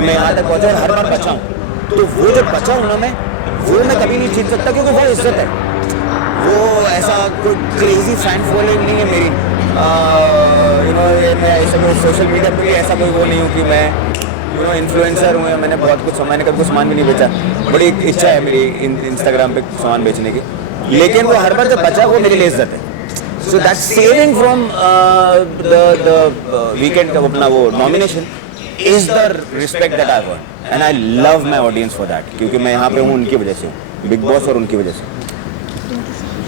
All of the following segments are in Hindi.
कि मैं यहाँ तक पहुँचा और हर बार बचा हूँ। तो वो जो बचा हूँ ना मैं कभी नहीं जीत सकता, क्योंकि वो इज्जत है। वो ऐसा कोई क्रेजी फैन फॉलोइंग नहीं है मेरी। मैं ऐसा कोई सोशल मीडिया पे भी ऐसा कोई वो नहीं हूँ कि मैं इन्फ्लुएंसर हूँ या मैंने बहुत कुछ, मैंने कभी कुछ सामान भी नहीं बेचा। बड़ी इच्छा है मेरी इंस्टाग्राम पे सामान बेचने की, लेकिन वो हर बार जब बचा वो मेरे लिए इज्जत है। So that saving from the weekend का अपना वो nomination is the respect that I want, and I love my audience for that, क्योंकि मैं यहाँ पे हूँ उनकी वजह से, बिग बॉस और उनकी वजह से।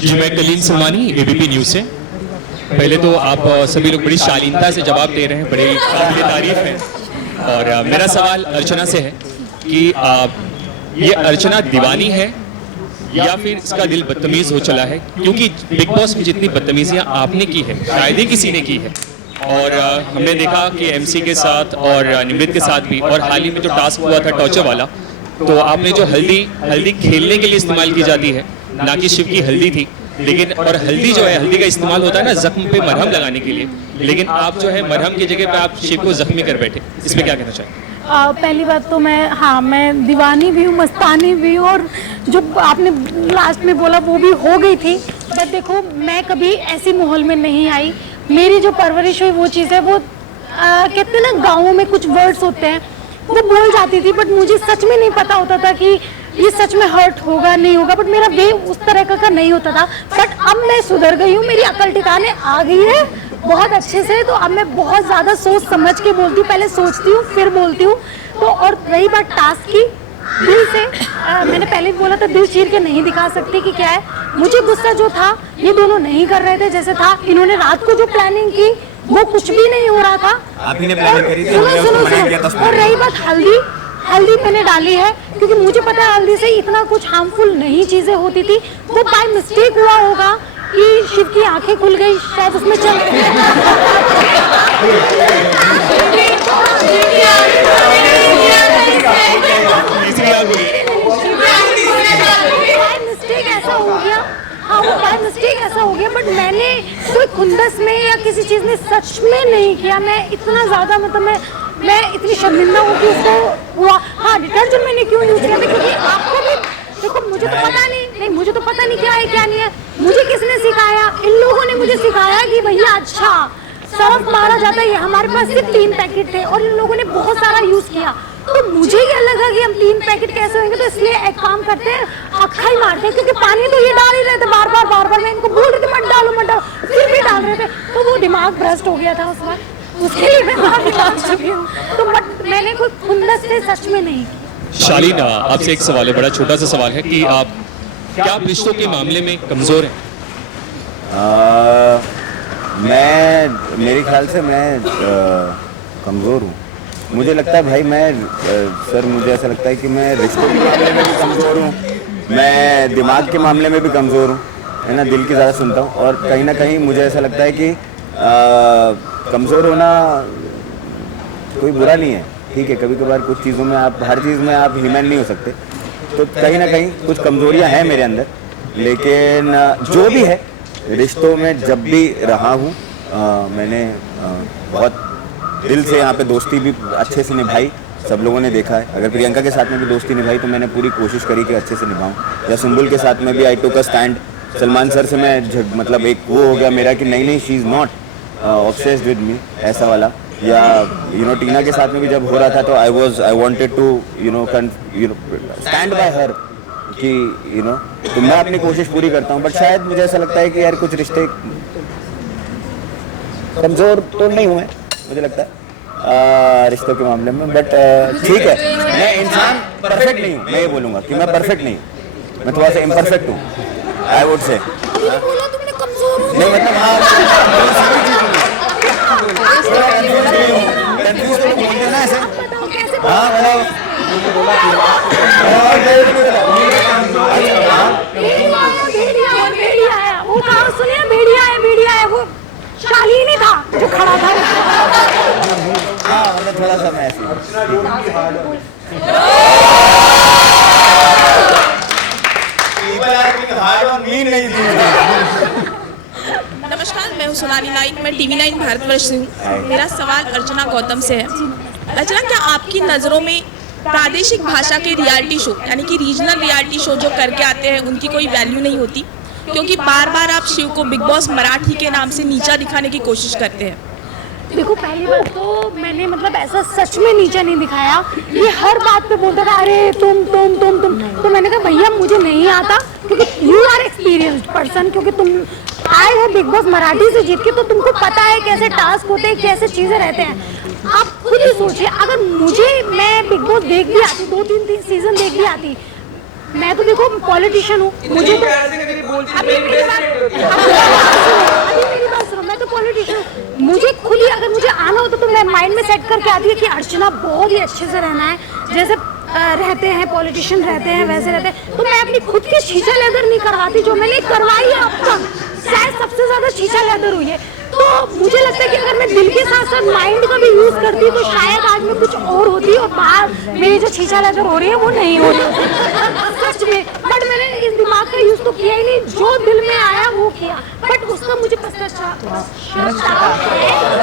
जी, मैं कलील सलमानी, एबीपी न्यूज़ से। पहले तो आप सभी लोग बड़ी शालीनता से जवाब दे रहे हैं, बड़ी काबिल तारीफ है। और मेरा सवाल अर्चना से है कि ये अर्चना दीवानी है या फिर इसका दिल बदतमीज़ हो चला है? क्योंकि बिग बॉस में जितनी बदतमीजियाँ आपने की है शायद ही किसी ने की है। और हमने देखा कि एमसी के साथ और निमृत के साथ भी, और हाल ही में जो टास्क हुआ था टॉर्चर वाला, तो आपने जो हल्दी खेलने के लिए इस्तेमाल की जाती है, ना कि शिव की हल्दी थी। लेकिन और हल्दी जो है, हल्दी का इस्तेमाल होता है ना जख्म पे मरहम लगाने के लिए, लेकिन आप जो है मरहम की जगह पे आप शिव को जख्मी कर बैठे। इस पर क्या कहना चाहिए? पहली बात तो मैं दीवानी भी हूँ, मस्तानी भी हूँ, और जो आपने लास्ट में बोला वो भी हो गई थी। बट देखो, मैं कभी ऐसी माहौल में नहीं आई। मेरी जो परवरिश हुई वो चीज़ है, वो कहते हैं ना गाँवों में कुछ वर्ड्स होते हैं, वो बोल जाती थी, बट मुझे सच में नहीं पता होता था कि ये सच में हर्ट होगा नहीं होगा। बट मेरा वे उस तरह का नहीं होता था। बट अब मैं सुधर गई हूँ, मेरी अकल ठिकाने आ गई है बहुत अच्छे से। तो अब मैं बहुत ज़्यादा सोच समझ के बोलती हूँ, पहले सोचती हूँ फिर बोलती हूँ। तो और रही बात टास्क की, दिल से मैंने पहले भी बोला था, दिल चीर के नहीं दिखा सकती कि क्या है। मुझे गुस्सा जो था ये दोनों नहीं कर रहे थे जैसे था। इन्होंने रात को जो प्लानिंग की वो कुछ भी नहीं हो रहा था। आप ही ने प्लानिंग करी थी, हमने उसको मना किया था। और रही बात हल्दी मैंने डाली है क्योंकि मुझे पता है हल्दी से इतना कुछ हार्मफुल नहीं चीजें होती थी। वो बाय मिस्टेक हुआ होगा कि शिव की आंखें खुल गई, शायद उसमें चल मिस्टेक ऐसा हो गया। हाँ, वो बाय मिस्टेक ऐसा हो गया। बट मैंने कोई खुंदस में या किसी चीज में सच में नहीं किया। मैं इतना ज्यादा मतलब मैं इतनी शर्मिंदा हूँ कि उसको हुआ। हाँ, डिटर्जेंट मैंने क्यों यूज किया था, क्योंकि आपको भी देखो, मुझे तो पता नहीं मुझे तो पता नहीं क्या है क्या नहीं है। मुझे किसने सिखाया? इन लोगों ने मुझे सिखाया कि भैया अच्छा सर्फ मारा जाता है। हमारे पास सिर्फ 3 पैकेट थे और इन लोगों ने बहुत सारा यूज किया। तो मुझे क्या लगा कि हम 3 पैकेट कैसे होंगे, तो इसलिए एक काम करते हैं, अक्खा ही मारते हैं, क्योंकि पानी तो ये डाल ही रहे थे बार बार। मैं इनको बोल रही थी मत डालो, फिर भी डाल रहे थे। तो वो दिमाग भ्रष्ट हो गया था उस वक्त, उसके लिए मैं माफी मांग चुकी हूँ। तो मैंने कोई खुंदस से सच में नहीं की। शालीन, आपसे एक सवाल है, बड़ा छोटा सा सवाल है कि आप क्या रिश्तों के मामले में कमज़ोर हैं? मेरे ख्याल से मैं कमज़ोर हूँ। मुझे लगता है भाई मुझे ऐसा लगता है कि मैं रिश्तों के मामले में भी कमज़ोर हूँ, मैं दिमाग के मामले में भी कमज़ोर हूँ, है ना। दिल की ज़्यादा सुनता हूँ, और कहीं ना कहीं मुझे ऐसा लगता है कि कमज़ोर होना कोई बुरा नहीं है, ठीक है। कभी कभार कुछ चीज़ों में हर चीज़ में आप ह्यूमन नहीं हो सकते, तो कहीं ना कहीं कुछ कमज़ोरियाँ हैं मेरे अंदर। लेकिन जो भी है, रिश्तों में जब भी रहा हूँ, मैंने बहुत दिल से यहाँ पे दोस्ती भी अच्छे से निभाई, सब लोगों ने देखा है। अगर प्रियंका के साथ में भी दोस्ती निभाई तो मैंने पूरी कोशिश करी कि अच्छे से निभाऊँ, या सुम्बुल के साथ में भी आई टुक अ स्टैंड। सलमान सर से मैं मतलब एक वो हो गया मेरा कि नहीं she is not obsessed with me, ऐसा वाला। या टीना के साथ में भी जब हो रहा था तो I wanted to stand by her कि तो मैं अपनी कोशिश पूरी करता हूँ। बट शायद मुझे ऐसा लगता है कि यार कुछ रिश्ते कमज़ोर तो नहीं हुए मुझे लगता है रिश्तों के मामले में। बट ठीक है, मैं इंसान परफेक्ट नहीं हूँ, मैं ये बोलूँगा कि मैं परफेक्ट नहीं हूँ, मैं थोड़ा सा इम्परफेक्ट हूँ, आई वुड से। नहीं मतलब भेड़िया है, वो शालीन ही था जो खड़ा था। हाँ, मतलब थोड़ा सा मैं ऐसी नमस्कार, मैं हूँ सोनाली नाइक, मैं TV9 भारतवर्ष से हूँ। मेरा सवाल अर्चना गौतम से है। अर्चना, क्या आपकी नज़रों में प्रादेशिक भाषा के रियलिटी शो यानी कि रीजनल रियलिटी शो जो करके आते हैं उनकी कोई वैल्यू नहीं होती? क्योंकि बार बार आप शिव को बिग बॉस मराठी के नाम से नीचा दिखाने की कोशिश करते हैं। देखो, पहली बात तो मैंने मतलब ऐसा सच में नीचा नहीं दिखाया। ये हर बात पे बोलता था अरे तुम। तो मैंने कहा भैया मुझे नहीं आता, क्योंकि यू आर एक्सपीरियंस्ड पर्सन, क्योंकि तुम आए हो बिग बॉस मराठी से जीत के, तो तुमको पता है कैसे टास्क होते हैं, कैसे चीज़ें रहते हैं। आप खुद ही सोचिए, अगर मैं बिग बॉस देख भी आती, 2-3 सीजन देख भी आती, मैं तो देखो पॉलिटिशियन हूँ, मुझे तो अभी मेरी बात सुनो, मैं तो पॉलिटिशियन हूँ, मुझे खुद ही अगर मुझे आना होता तो मैं माइंड में सेट करके आती है कि अर्चना बहुत ही अच्छे से रहना है, जैसे रहते हैं पॉलिटिशियन रहते हैं वैसे रहते हैं। तो मैं अपनी खुद की शीशा लेदर नहीं करवाती, जो मैंने करवाई है अब तक शायद सबसे ज्यादा शीशा लेदर हुई है। तो मुझे लगता है कि अगर मैं दिल के साथ साथ माइंड का भी यूज करती तो शायद आज मैं कुछ और होती और बाहर मेरी जो शीशा लेदर हो रही है वो नहीं होती सच में। बट मैंने इस दिमाग का यूज तो किया ही नहीं, जो दिल में आया वो किया, बट उसका मुझे पश्चाताप है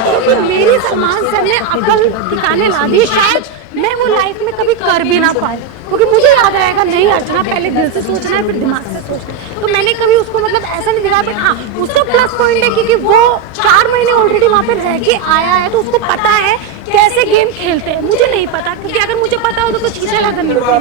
क्योंकि मेरी समाज सर ने अकल ठिकाने ला दी। शायद मैं वो लाइफ में कभी कर भी ना पाए, क्योंकि मुझे याद आएगा नहीं अर्चना पहले दिल से सोचना है फिर दिमाग से सोचना है। तो मैंने कभी उसको मतलब ऐसा नहीं दिखाया, बट हाँ उसका प्लस पॉइंट है क्योंकि वो 4 महीने ऑलरेडी वहाँ पे रह के आया है, तो उसको पता है कैसे गेम खेलते हैं। मुझे नहीं पता, क्योंकि अगर मुझे पता हो तो शीशा लगा नहीं होता।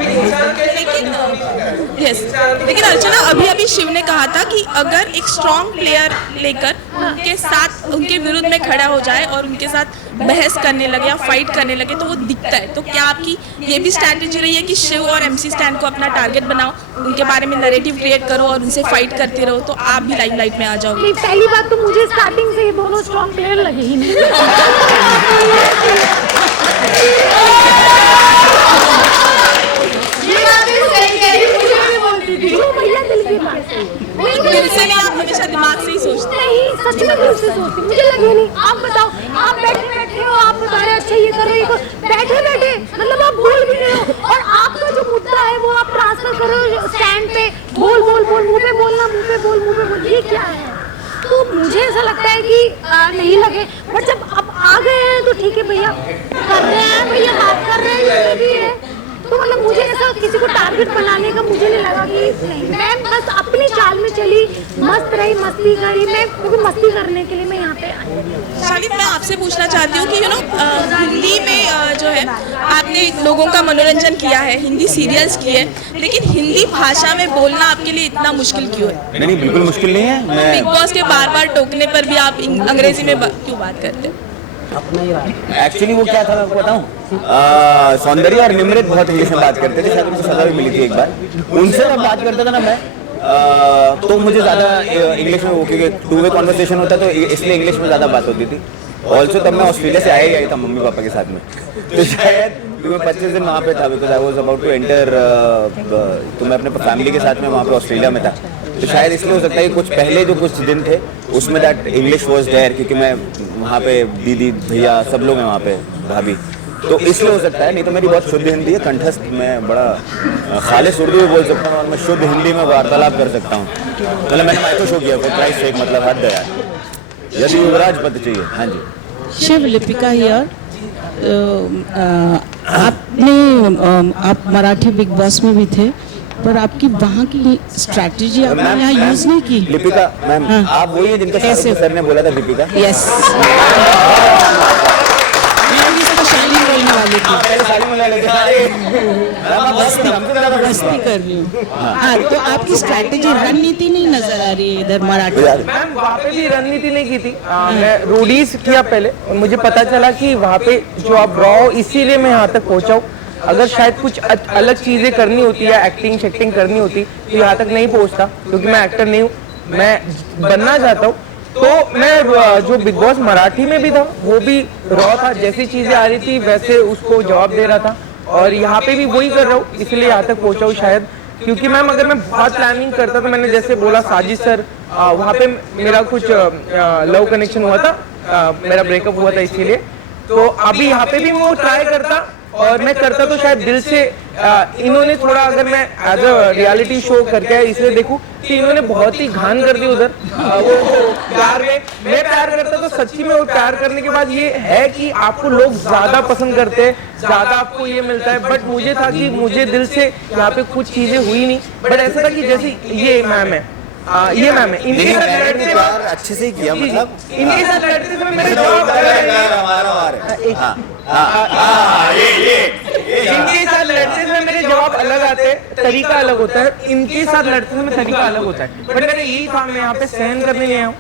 लेकिन अर्चना, अभी शिव ने कहा था कि अगर एक स्ट्रॉन्ग प्लेयर लेकर उनके साथ उनके विरुद्ध में खड़ा हो जाए और उनके साथ बहस करने लगे या फाइट करने लगे तो वो दिखता है। तो क्या आपकी ये भी स्ट्रैटेजी रही है कि शिव और MC स्टैन को अपना टारगेट बनाओ, उनके बारे में नैरेटिव क्रिएट करो और उनसे फाइट करते रहो, तो आप भी लाइमलाइट में आ जाओगे? पहली बात तो मुझे स्टार्टिंग से ये दोनों स्ट्रॉन्ग प्लेयर लगे ही नहीं। दिल से नहीं, आप हमेशा दिमाग से ही सोचते हैं? नहीं, सच में दिल से सोचती, मुझे लगे नहीं। आप बताओ, आप बैठे हो, आप बता रहे अच्छा ये करो, ये करो, बैठे मतलब आप बोल भी रहे हो और आपका जो मुद्दा है वो आप ट्रांसफर करो स्टैंड पे, बोल मुंह पे बोलना, मुंह पे बोल, ये क्या है? तो मुझे ऐसा लगता है कि नहीं लगे, बट जब अब आ गए हैं तो ठीक है भैया, कर रहे हैं भैया, बात कर रहे हैं, ये भी है। तो मतलब मुझे ऐसा किसी को टारगेट बनाने का मुझे नहीं लगा कि नहीं, मैं बस अपनी चाल में चली, मस्त रही, मस्ती करी, मैं क्योंकि मस्ती करने के लिए मैं यहाँ पे आई। शालिनी, मैं आपसे पूछना चाहती हूँ कि हिंदी में जो है आपने लोगों का मनोरंजन किया है, हिंदी सीरियल्स किए, लेकिन हिंदी भाषा में बोलना आपके लिए इतना मुश्किल क्यों है? नहीं, बिल्कुल मुश्किल नहीं है। बिग बॉस के बार टोकने पर भी आप अंग्रेजी में क्यों बात करते हैं? एक्चुअली वो क्या था मैं आपको बताऊं, सौंदर्य और निमृत बहुत इंग्लिश में बात करते थे, शायद उनको सजा भी मिली थी एक बार। उनसे जब बात करता था ना मैं, तो मुझे ज़्यादा इंग्लिश में, वो क्योंकि 2 वे कॉन्वर्सेशन होता तो इसलिए इंग्लिश में ज़्यादा बात होती थी। ऑल्सो तब मैं ऑस्ट्रेलिया से आया था मम्मी पापा के साथ में, तो शायद मैं 25 दिन वहाँ पे था, because I was about to enter, तो मैं अपने फैमिली के साथ में वहाँ पे ऑस्ट्रेलिया में था। तो शायद इसलिए हो सकता है कि कुछ पहले जो कुछ दिन थे उसमें दैट इंग्लिश वॉज देयर, क्योंकि मैं वहाँ पे दीदी भैया सब लोग हैं वहाँ पे, भाभी, तो इसलिए हो सकता है। नहीं तो मेरी बहुत शुद्ध हिंदी है, कंठस्थ, मैं बड़ा खालिस उर्दू में बोल सकता हूँ और मैं शुद्ध हिंदी में वार्तालाप कर सकता हूँ। मतलब मैंने माइक्रो शो किया फॉर क्राइस्ट सेक, मतलब हद है यार, यदि युवराज पद चाहिए। हाँ जी, शिव, लिपिका हियर। आप मराठी बिग बॉस में भी थे, पर आपकी वहाँ की स्ट्रैटेजी आपने यहाँ यूज नहीं की। लिपिका मैम, आप वही है जिनका सर ने बोला था दीपिका? यस, शालिनी बोलने वाली थी, मस्ती कर रही हूँ। हाँ, तो आपकी स्ट्रैटेजी, रणनीति नहीं नजर आ रही है इधर मराठी। मैम वहाँ पे भी रणनीति नहीं की थी, मैं रोडीज किया पहले और मुझे पता चला कि वहाँ पे जो आप रॉ, इसीलिए मैं यहाँ तक पहुँचा हूँ। अगर शायद कुछ अलग चीज़ें करनी होती है, एक्टिंग शेक्टिंग करनी होती तो यहाँ तक नहीं पहुँचता, क्योंकि मैं एक्टर नहीं हूँ, मैं बनना चाहता हूँ। तो मैं जो बिग बॉस मराठी में भी था वो भी रॉ था, जैसी चीज़ें आ रही थी वैसे उसको जवाब दे रहा था, और यहाँ पे भी वही कर रहा हूँ, इसलिए यहाँ तक पहुँचा हूँ शायद। क्योंकि मैम अगर मैं बहुत प्लानिंग करता तो मैंने जैसे बोला साजिद सर, वहाँ पे मेरा कुछ लव कनेक्शन हुआ था, मेरा ब्रेकअप हुआ था, इसीलिए तो अभी यहाँ पे भी मैं वो ट्राई करता और मैं करता तो शायद दिल से इन्होंने थोड़ा, अगर मैं एज अ रियलिटी शो करके है इसलिए देखूं कि इन्होंने बहुत ही घान कर दी उधर। वो प्यार में, मैं प्यार करता तो सच्ची में, वो प्यार करने के बाद ये है कि आपको लोग ज्यादा पसंद करते हैं, ज्यादा आपको ये मिलता है। बट मुझे था कि मुझे दिल से यहाँ पे कुछ चीजें हुई नहीं, बट ऐसा था कि जैसे ये मैम है, ये मैम है, इनके साथ लड़ते प्यार अच्छे से ही किया, मतलब इनके साथ लड़ते समय मेरे जवाब इनके साथ लड़ते समय मेरे जवाब अलग आते हैं, तरीका अलग होता है। इनके साथ लड़ते समय तरीका अलग होता है। बट मेरा यही था, मैं यहाँ पे सहन करने गया हूँ।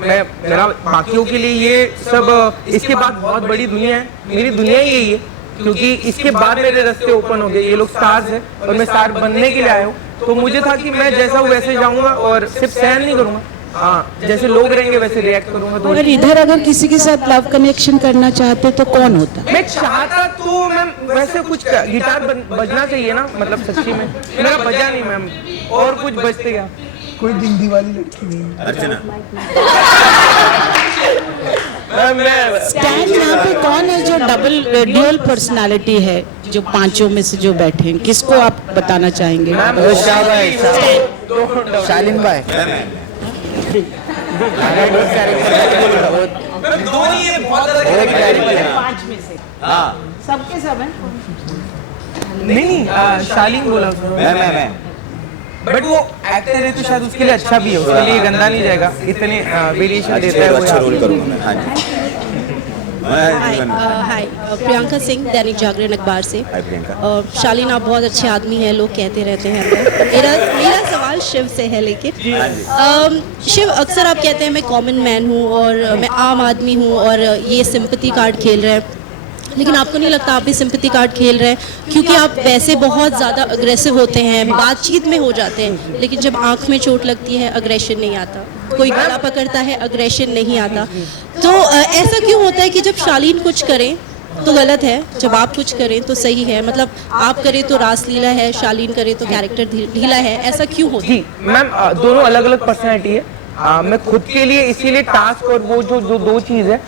मैं, मेरा बाकियों के लिए ये सब, इसके बाद बहुत बड़ी दुनिया है, मेरी दुनिया ही यही है, क्योंकि इसके बाद मेरे रास्ते ओपन हो गए। ये लोग स्टार्स हैं और मैं स्टार बनने के लिए आया हूँ, तो मुझे था कि मैं जैसा हूँ वैसे जाऊंगा और सिर्फ सहन नहीं करूंगा, जैसे लोग रहेंगे वैसे रिएक्ट करूंगा। तो अगर इधर अगर किसी के साथ लव कनेक्शन करना चाहते तो कौन होता? मैं चाहता तो मैम वैसे कुछ गिटार बजना चाहिए ना, मतलब सच्ची में मेरा बजा नहीं मैम, और कुछ बजते क्या? कोई दिंदी वाली लड़की नहीं। अर्चना स्टैंड यहाँ पे कौन है जो ड्यूअल पर्सनालिटी है, जो पांचों में से जो बैठे हैं, किसको आप बताना चाहेंगे? शालीन भाई, सबके सब हैं? नहीं, शालीन बोला मैं बट वो एक्टर है तो शायद उसके लिए अच्छा भी है, उसके लिए गंदा नहीं जाएगा, इतने वेरिएशन देता है वो। अच्छा रोल करूंगा मैं। हाँ जी, हाय, प्रियंका सिंह, दैनिक जागरण अखबार से। हाय प्रियंका। शालीन, आप बहुत अच्छे आदमी हैं, लोग कहते रहते हैं। मेरा सवाल शिव से है, लेकिन शिव, अक्सर आप कहते हैं मैं कॉमन मैन हूँ और मैं आम आदमी हूँ और ये सिंपैथी कार्ड खेल रहे हैं, लेकिन आपको नहीं लगता आप भी सिंपैथी कार्ड खेल रहे हैं? क्योंकि आप वैसे बहुत ज़्यादा अग्रेसिव होते हैं, बातचीत में हो जाते हैं, लेकिन जब आंख में चोट लगती है अग्रेशन नहीं आता, कोई गला पकड़ता है अग्रेशन नहीं आता। तो ऐसा क्यों होता है कि जब शालीन कुछ करें तो गलत है, जब आप कुछ करें तो सही है? मतलब आप करें तो रासलीला है, शालीन करे तो कैरेक्टर ढीला है, ऐसा क्यों होता है? जी मैम, दोनों अलग अलग पर्सनैलिटी है। मैं खुद के लिए इसीलिए टास्क और वो जो दो चीज़ है,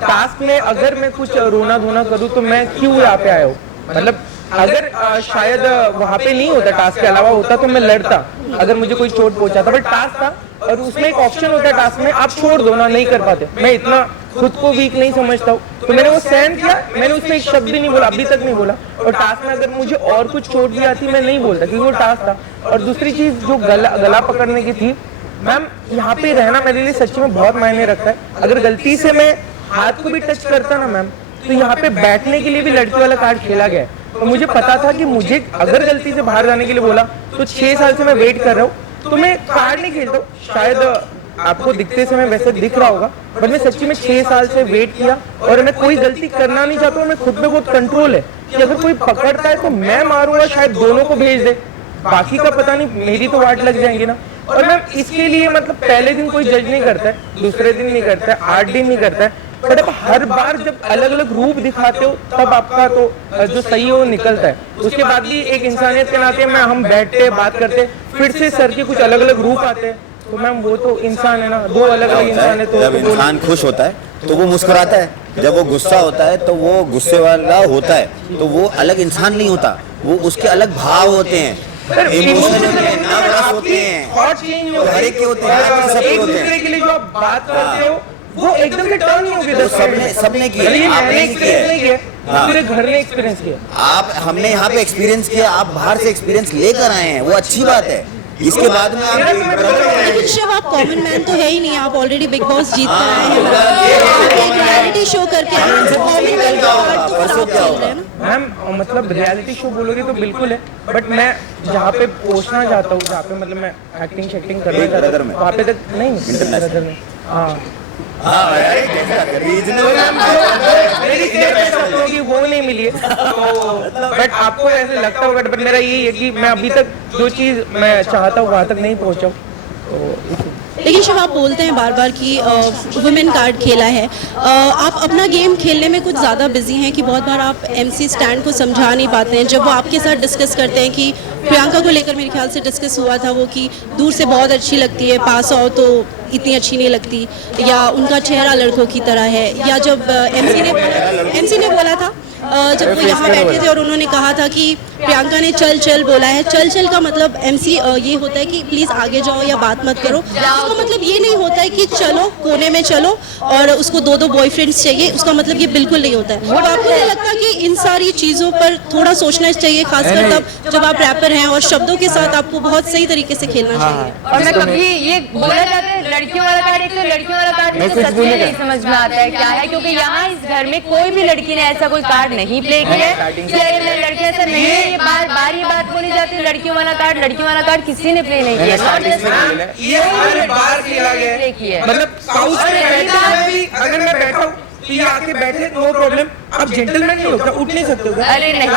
टास्क में अगर मैं कुछ रोना धोना करूँ तो मैं क्यों यहाँ पे आया हूँ, मतलब अगर शायद वहाँ पे नहीं होता, टास्क के अलावा होता तो मैं लड़ता, अगर मुझे कोई चोट पहुंचाता, बट टास्क था और उसमें एक ऑप्शन होता है टास्क में, आप छोड़ दो ना, नहीं कर पाते। मैं इतना खुद को वीक नहीं समझता हूँ, तो मैंने वो सहन किया, मैंने उसमें एक शब्द भी नहीं बोला, अभी तक नहीं बोला। और टास्क में अगर मुझे और कुछ चोट भी आती मैं नहीं बोलता, क्योंकि वो टास्क था। और दूसरी चीज जो गला पकड़ने की थी मैम, यहाँ पे रहना मेरे लिए सच्ची में बहुत मायने रखता है। अगर गलती से मैं हाथ को भी टच करता ना मैम, तो यहाँ पे बैठने के लिए भी लड़की वाला कार्ड खेला गया है। तो मुझे पता था कि मुझे अगर गलती से बाहर जाने के लिए बोला तो 6 साल से मैं वेट कर रहा हूँ, तो मैं कार्ड नहीं खेलता हूँ। शायद आपको दिखते समय वैसे दिख रहा होगा, बट मैं सच्ची में 6 साल से वेट किया और मैं कोई गलती करना नहीं चाहता हूँ। मैं खुद पे बहुत कंट्रोल है कि अगर कोई पकड़ता है तो मैं मारूंगा, शायद दोनों को भेज दे, बाकी का पता नहीं, मेरी तो वाट लग जाएंगी ना। और मैम इसके लिए मतलब पहले दिन कोई जज नहीं करता है, दूसरे दिन नहीं करता है, 8 दिन नहीं करता है, बट अब हर बार जब अलग अलग रूप दिखाते हो तब आपका तो जो सही है वो निकलता है। उसके बाद भी एक इंसानियत के नाते में हम बैठते बात करते, फिर से सर के कुछ अलग अलग रूप आते हैं, तो मैम वो तो इंसान है ना, दो अलग अलग इंसान है। तो जब इंसान खुश होता है तो वो मुस्कुराता है, जब वो गुस्सा होता है तो वो गुस्से वाला होता है, तो वो अलग इंसान नहीं होता, वो उसके अलग भाव होते हैं, इमोशन होते हैं, नर्वस होते हैं, थॉट चेंज होते हर एक के होते हैं, सबके एक होते हैं। दूसरे के लिए जो आप बात करते हो वो एकदम से टर्न नहीं होगी। सबने किया, आपने किया, पूरे घर ने एक्सपीरियंस किया, आप हमने यहाँ पे एक्सपीरियंस किया, आप बाहर से एक्सपीरियंस लेकर आए हैं, वो अच्छी बात है। इसके बाद में आप लेकिन शिव, आप कॉमन मैन तो है ही नहीं, आप ऑलरेडी बिग बॉस जीत कर आए हैं, आप एक रियलिटी शो करके कॉमन मैन का पार्ट तो खराब खेल रहे हैं ना मैम। मतलब रियलिटी शो बोलोगे तो बिल्कुल है, बट मैं जहाँ पे पहुँचना चाहता हूँ, जहाँ पे मतलब मैं एक्टिंग शेक्टिंग करना चाहता हूँ, वहाँ पे तक नहीं, ब्रदर में। मेरी वो नहीं मिली है, तो बट आपको ऐसे लगता होगा, बट मेरा यही है कि मैं अभी तक जो चीज़ मैं चाहता हूँ वहाँ तक नहीं पहुँचा हूँ, तो लेकिन शिव, आप बोलते हैं बार बार कि वुमेन कार्ड खेला है, आप अपना गेम खेलने में कुछ ज़्यादा बिजी हैं कि बहुत बार आप MC स्टैंड को समझा नहीं पाते हैं। जब वो आपके साथ डिस्कस करते हैं कि प्रियंका को लेकर मेरे ख्याल से डिस्कस हुआ था वो कि दूर से बहुत अच्छी लगती है, पास आओ तो इतनी अच्छी नहीं लगती, या उनका चेहरा लड़कों की तरह है, या जब MC ने बोला था जब वो यहाँ बैठे थे और उन्होंने कहा था कि प्रियंका ने चल चल बोला है, चल चल का मतलब MC ये होता है कि प्लीज़ आगे जाओ या बात मत करो। उसका मतलब ये नहीं होता है कि चलो कोने में चलो और उसको दो दो बॉयफ्रेंड्स चाहिए, उसका मतलब ये बिल्कुल नहीं होता है। तो आपको नहीं लगता कि इन सारी चीज़ों पर थोड़ा सोचना चाहिए, खासकर तब जब आप रैपर हैं और शब्दों के साथ आपको बहुत सही तरीके से खेलना चाहिए। और मैं कभी ये बोला जाता है लड़कियों वाला कार्ड एक तो लड़कियों वाला कार्ड मुझे सच में नहीं समझ में आता है क्या है, क्योंकि यहाँ इस घर में कोई भी लड़की ने ऐसा कोई कार्ड नहीं प्ले किया है कि लड़के ऐसा नहीं है। ये बात बोली जाती है लड़कियों वाला कार्ड किसी ने प्ले नहीं किया, ये हर बार किया गया है। मतलब साउथ में भी अगर मैं बैठा हूँ तो ये आके बैठे नो प्रॉब्लम, अब जेंटलमैन नहीं होता, उठ नहीं सकते हो। अरे नहीं,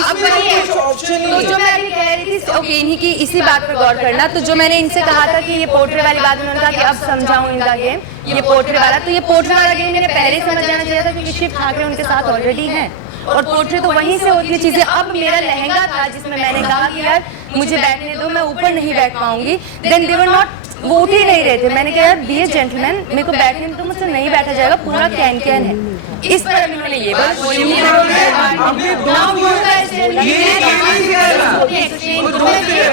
अब कुछ ऑप्शन तो नहीं जो मैं अभी कह रही थी ओके इन्हीं की इसी बात पर गौर करना। तो जो मैंने इनसे कहा था कि ये पोर्ट्रे वाली बात, उन्होंने कहा कि अब समझाऊं इनका गेम, ये पोर्ट्रे वाला, तो ये पोर्ट्रे वाला गेम मैंने पहले ही समझ जाना चाहिए था क्योंकि शिव ठाकरे उनके साथ ऑलरेडी हैं और पोर्ट्रे तो वहीं से होती है चीजें। अब मेरा लहंगा था जिसमें मैंने कहा कि यार मुझे बैठने दो, मैं ऊपर नहीं बैठ पाऊंगी, देन दे वर नॉट, वो उठ ही नहीं रहे थे। मैंने कहा यार बी ए जेंटलमैन, मेरे को बैठने तो मुझसे नहीं बैठा जाएगा, पूरा कैन है। इस पर उन्होंने ये बात बोली,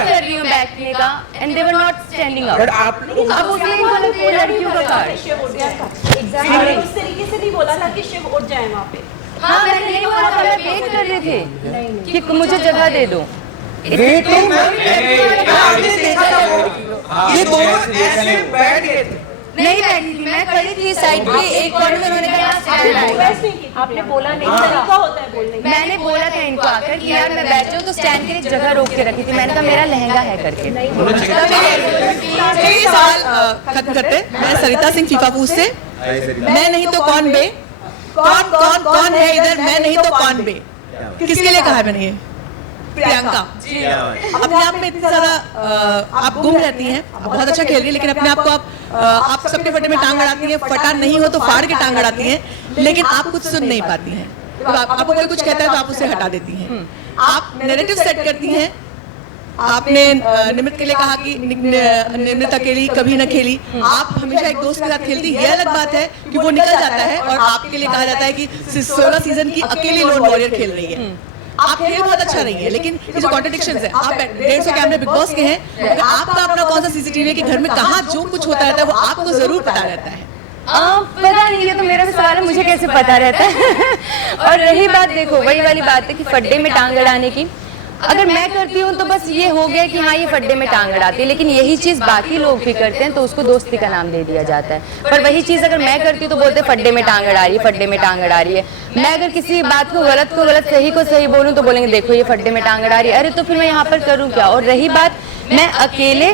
कर रही हूँ बैठने का and they were not standing up. अब उसने इन्होंने लड़कियों का कार्ड उस तरीके से नहीं बोला था कि शिव उठ जाए वहाँ पे। हाँ मैंने नहीं बोला था, मैं वेट कर रहे थे कि मुझे जगह दे दो। ये दोनों ऐसे बैठ गए थे। नहीं बैठी थी, मैं खड़ी थी साइड पे, एक कॉर्नर में उन्होंने कहा आपने बोला नहीं, तरीका होता है बोलने का। मैंने बोला था इनको आकर कि यार मैं बैठ जाऊँ, तो स्टैंड के एक जगह रोक के रखी थी। मैंने कहा मेरा लहंगा है करके। ये सवाल खत्म करते। मैं सरिता सिंह फीफापूर से। मैं नहीं तो कौन बे, कौन कौन कौन है इधर, मैं नहीं तो कौन बे, किसके लिए कहा है मैंने ये? प्रियंका अपने आप में इतनी ज्यादा आप गुम रहती हैं, बहुत अच्छा खेल रही है, लेकिन अपने आप को आप सबके फटे में टांग अड़ाती हैं, फटा नहीं हो तो फाड़ के टांग अड़ाती हैं, लेकिन आप कुछ सुन नहीं पाती हैं। तो आपको कोई कुछ कहता है तो आप उसे हटा देती हैं, आप नैरेटिव सेट करती हैं। आपने निमित के लिए कहा कि निमित अकेली कभी न खेली, आप हमेशा एक दोस्त के साथ खेलती। ये अलग बात है कि वो निकल जाता है और आपके लिए कहा जाता है कि 16 सीजन की अकेली लोन वॉरियर खेल रही है। आप खेल बहुत अच्छा रही है, लेकिन ये जो कॉन्ट्रडिक्शंस है, आप 150 कैमरे बिग बॉस के हैं, तो आपका अपना कौन सा सीसीटीवी है कि घर में कहाँ जो कुछ होता रहता है वो आपको जरूर पता रहता है? पता नहीं, ये तो मेरा भी सवाल है, मुझे कैसे पता रहता है। और रही बात, देखो वही वाली बात है कि फड्डे में टांग अड़ाने की, अगर मैं करती हूँ तो बस ये हो गया कि हाँ ये फड्डे में टांग अड़ाती है, लेकिन यही चीज़ बाकी लोग भी करते हैं तो उसको दोस्ती का नाम दे दिया जाता है। पर वही चीज़ अगर मैं करती हूँ तो बोलते हैं फड्डे में टांग अड़ा रही है, फड्डे में टांग अड़ा रही है। मैं अगर किसी बात को गलत सही को सही बोलूँ तो बोलेंगे देखो ये फड्डे में टांग अड़ा रही है, अरे तो फिर मैं यहाँ पर करूँ क्या? और रही बात मैं अकेले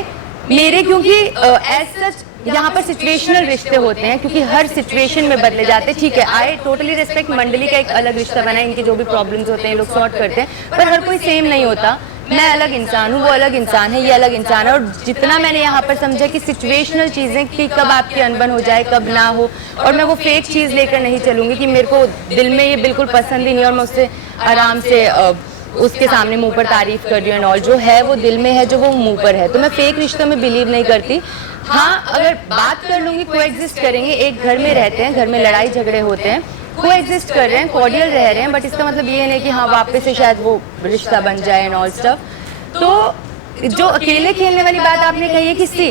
मेरे, क्योंकि एज सच यहाँ पर सिचुएशनल रिश्ते होते हैं, क्योंकि हर सिचुएशन में बदले जाते हैं। ठीक है, आई टोटली रिस्पेक्ट, मंडली का एक अलग रिश्ता बना है, इनके जो भी प्रॉब्लम्स होते हैं लोग सॉर्ट करते हैं, पर हर कोई सेम नहीं होता। मैं अलग इंसान हूँ, वो अलग इंसान है, ये अलग इंसान है। और जितना मैंने यहाँ पर समझा कि सिचुएशनल चीज़ें कि कब आपकी अनबन हो जाए कब ना हो, और मैं वो फेक चीज़ लेकर नहीं चलूँगी कि मेरे को दिल में ये बिल्कुल पसंद ही नहीं और मैं उससे आराम से उसके सामने मुंह पर तारीफ कर रही हूँ। और जो है वो दिल में है, जो वो मुंह पर है, तो मैं फेक रिश्तों में बिलीव नहीं करती। हाँ अगर बात कर लूँगी, कोएग्जिस्ट करेंगे, एक घर में रहते हैं, घर में लड़ाई झगड़े होते हैं, कोएग्जिस्ट कर रहे हैं, कॉर्डियल रह रहे हैं, बट इसका मतलब ये नहीं कि हाँ वापस से शायद वो रिश्ता बन जाए एंड ऑल स्टफ। तो जो अकेले खेलने वाली बात आपने कही है किसकी,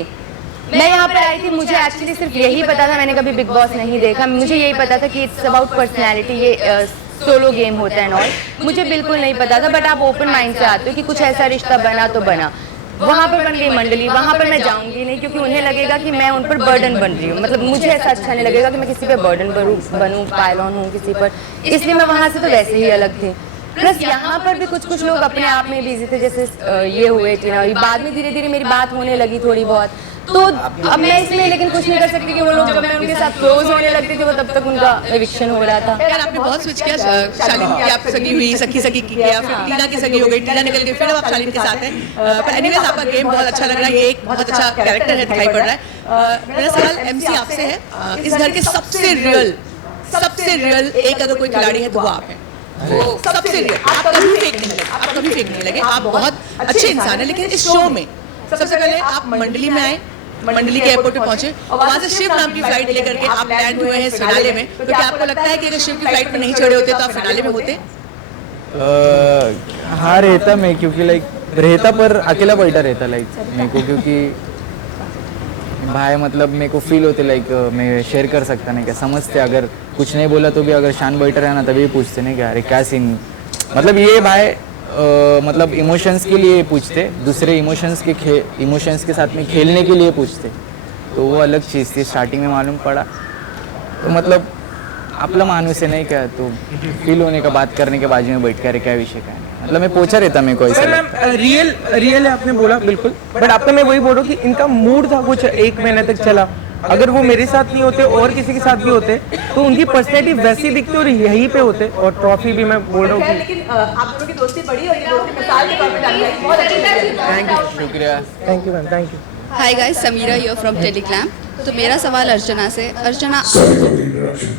मैं यहाँ पर आई थी, मुझे एक्चुअली सिर्फ यही पता था, मैंने कभी बिग बॉस नहीं देखा, मुझे यही पता था कि इट्स अबाउट पर्सनैलिटी, ये सोलो गेम होता है एंड ऑल, मुझे बिल्कुल नहीं पता था। बट आप ओपन माइंड से आते हो कि कुछ ऐसा रिश्ता बना तो बना, वहाँ पर बन गई मंडली, वहाँ पर मैं जाऊँगी नहीं, क्योंकि उन्हें लगेगा कि मैं उन पर बर्डन बन रही हूँ। मतलब मुझे ऐसा अच्छा नहीं लगेगा कि मैं किसी पे बर्डन बनूँ, पायलॉन हूँ किसी पर, इसलिए मैं वहाँ से तो वैसे ही अलग थी। प्लस यहाँ पर भी कुछ लोग अपने आप में बिजी थे, जैसे ये हुए टीना, बाद में धीरे धीरे मेरी बात होने लगी थोड़ी बहुत, तो अब मैं इसमें लेकिन कुछ नहीं कर सकती कि वो लोग जब मैं उनके साथ क्लोज होने लगती थी वो तब तक उनका एविक्शन हो रहा था। यार आपने बहुत स्विच किया, शालीन की आप सगी हुई, सखी की किया, फिर टीना की सगी हो गई, टीना निकल गई, फिर अब आप शालीन के साथ हैं। पर एनीवेज आपका गेम बहुत अच्छा लग रहा है, ये एक बहुत अच्छा कैरेक्टर है, दिखाई पड़ रहा है। मेरा सवाल MC आपसे है, इस घर के सबसे रियल एक अगर कोई खिलाड़ी है तो वो आप हैं, सबसे रियल, आप कभी फेक नहीं लगे, आप बहुत अच्छे इंसान हैं। लेकिन इस शो में सबसे पहले आप मंडली में आए, मंडली के एयरपोर्ट पे पहुंचे और वहां से शिव नाम की फ्लाइट लेकर के आप लैंड हुए हैं फिनाले में, तो क्या आपको लगता है कि अगर शिव की फ्लाइट में नहीं चढ़े होते तो आप फिनाले में होते? हाँ रहता मैं, क्योंकि लाइक रहता पर अकेला बैठा रहता लाइक मेरे को, क्योंकि भाई मतलब मेरे को फील होते लाइक मैं शेयर कर सकता नहीं क्या, समझते अगर कुछ नहीं बोला तो भी अगर शान बैठा रहा ना तभी पूछते नहीं क्या अरे क्या सीन, मतलब ये भाई मतलब इमोशंस के लिए पूछते, दूसरे इमोशंस के साथ में खेलने के लिए पूछते, तो वो अलग चीज़ थी। स्टार्टिंग में मालूम पड़ा तो मतलब आपला माणूस है नहीं क्या, तो फील होने का बात करने के बाजू में बैठ कर क्या विषय का है, मतलब मैं पूछा रहता मेरे को ऐसा। मैम रियल है आपने बोला बिल्कुल, बट आपका मैं वही बोल रहा हूँ कि इनका मूड था कुछ 1 महीने तक चला, अगर वो मेरे साथ नहीं होते और किसी के साथ भी होते तो उनकी पर्सनैलिटी वैसी दिखती और यहीं पे होते, और ट्रॉफी भी मैं बोल रहा हूँ। लेकिन आप दोनों की दोस्ती बड़ी और ये दोस्ती मिसाल के तौर पे जानी है, बहुत अच्छी है। थैंक यू, शुक्रिया, thank you ma'am, thank you. Hi guys, Sameera here from Telegram. तो मेरा सवाल अर्चना से। Archana, sorry for the interruption,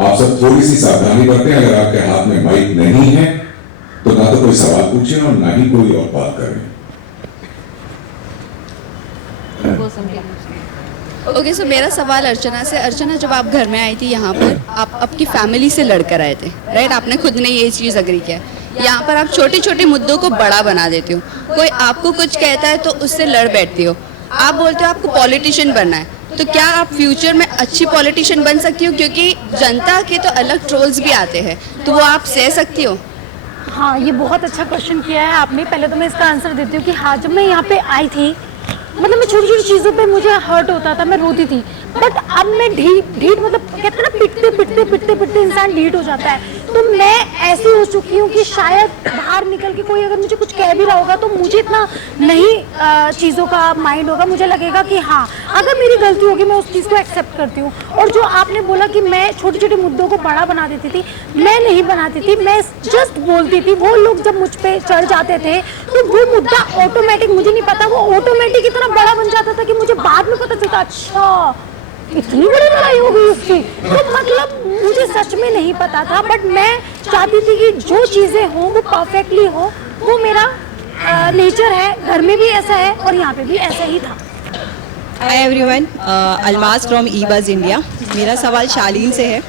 आप सब थोड़ी सी सावधानी बरतें, अगर आपके हाथ में माइक नहीं है तो ना तो कोई सवाल पूछें और ना ही कोई और बात करें। ओके सो मेरा सवाल अर्चना से। अर्चना, जब आप घर में आई थी यहाँ पर, आप आपकी फैमिली से लड़कर आए थे, राइट? आपने खुद ने ये चीज़ अग्री किया। यहाँ पर आप छोटे छोटे मुद्दों को बड़ा बना देती हो, कोई आपको कुछ कहता है तो उससे लड़ बैठती हो। आप बोलते हो आपको पॉलिटिशियन बनना है, तो क्या आप फ्यूचर में अच्छी पॉलिटिशियन बन सकती हो? क्योंकि जनता के तो अलग ट्रोल्स भी आते हैं, तो वो आप सह सकती हो? हाँ, ये बहुत अच्छा क्वेश्चन किया है आपने। पहले तो मैं इसका आंसर देती हूँ कि हाँ, जब मैं यहाँ पे आई थी मतलब मैं छोटी छोटी चीज़ों पे मुझे हर्ट होता था, मैं रोती थी, बट अब मैं ढीठ मतलब कहते हैं ना, पिटते इंसान ढीठ हो जाता है। तो मैं ऐसी हो चुकी हूँ कि शायद बाहर निकल के कोई अगर मुझे कुछ कह भी रहा होगा तो मुझे इतना नहीं चीज़ों का माइंड होगा, मुझे लगेगा कि हाँ, अगर मेरी गलती होगी मैं उस चीज़ को एक्सेप्ट करती हूँ। और जो आपने बोला कि मैं छोटे छोटे मुद्दों को बड़ा बना देती थी, मैं नहीं बनाती थी, मैं जस्ट बोलती थी। वो लोग जब मुझ पर चढ़ जाते थे तो वो मुद्दा ऑटोमेटिक, मुझे नहीं पता, वो ऑटोमेटिक इतना बड़ा बन जाता था कि मुझे बाद में पता चलता अच्छा इतनी बड़ी लड़ाई हो गई उसकी। तो मतलब मुझे सच में नहीं पता था, बट मैं चाहती थी कि जो चीज़ें हों वो परफेक्टली हो। वो मेरा नेचर है, घर में भी ऐसा है और यहाँ पे भी ऐसा ही था। Hi everyone, Almas from eBuzz India. मेरा सवाल शालीन से है।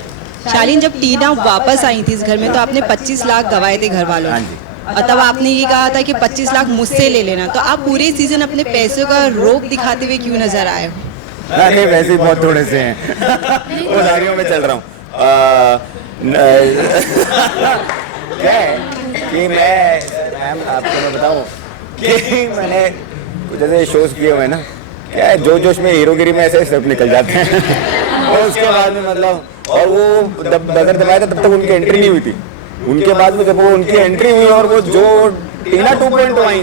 शालीन, जब टीना वापस आई थी इस घर में तो आपने 25 लाख गंवाए थे घर वालों ने, और तब आपने ये कहा था कि 25 लाख मुझसे ले लेना, तो आप पूरे सीजन अपने पैसों का रोक दिखाते हुए क्यों नजर आए हो? अरे वैसे ही बहुत थोड़े से हैं, उधारियों में चल रहा हूँ। क्या है कि मैम आपको मैं बताऊँ कि मैंने कुछ ऐसे शोज किए हुए हैं ना, क्या है जो जोश में हीरोगिरी में ऐसे सब निकल जाते हैं और उसके बाद में मतलब, और वो जब बजर दबाया था तब तक उनकी एंट्री नहीं हुई थी। उनके बाद में जब वो उनकी एंट्री हुई और वो जो टीना 2.0 आई,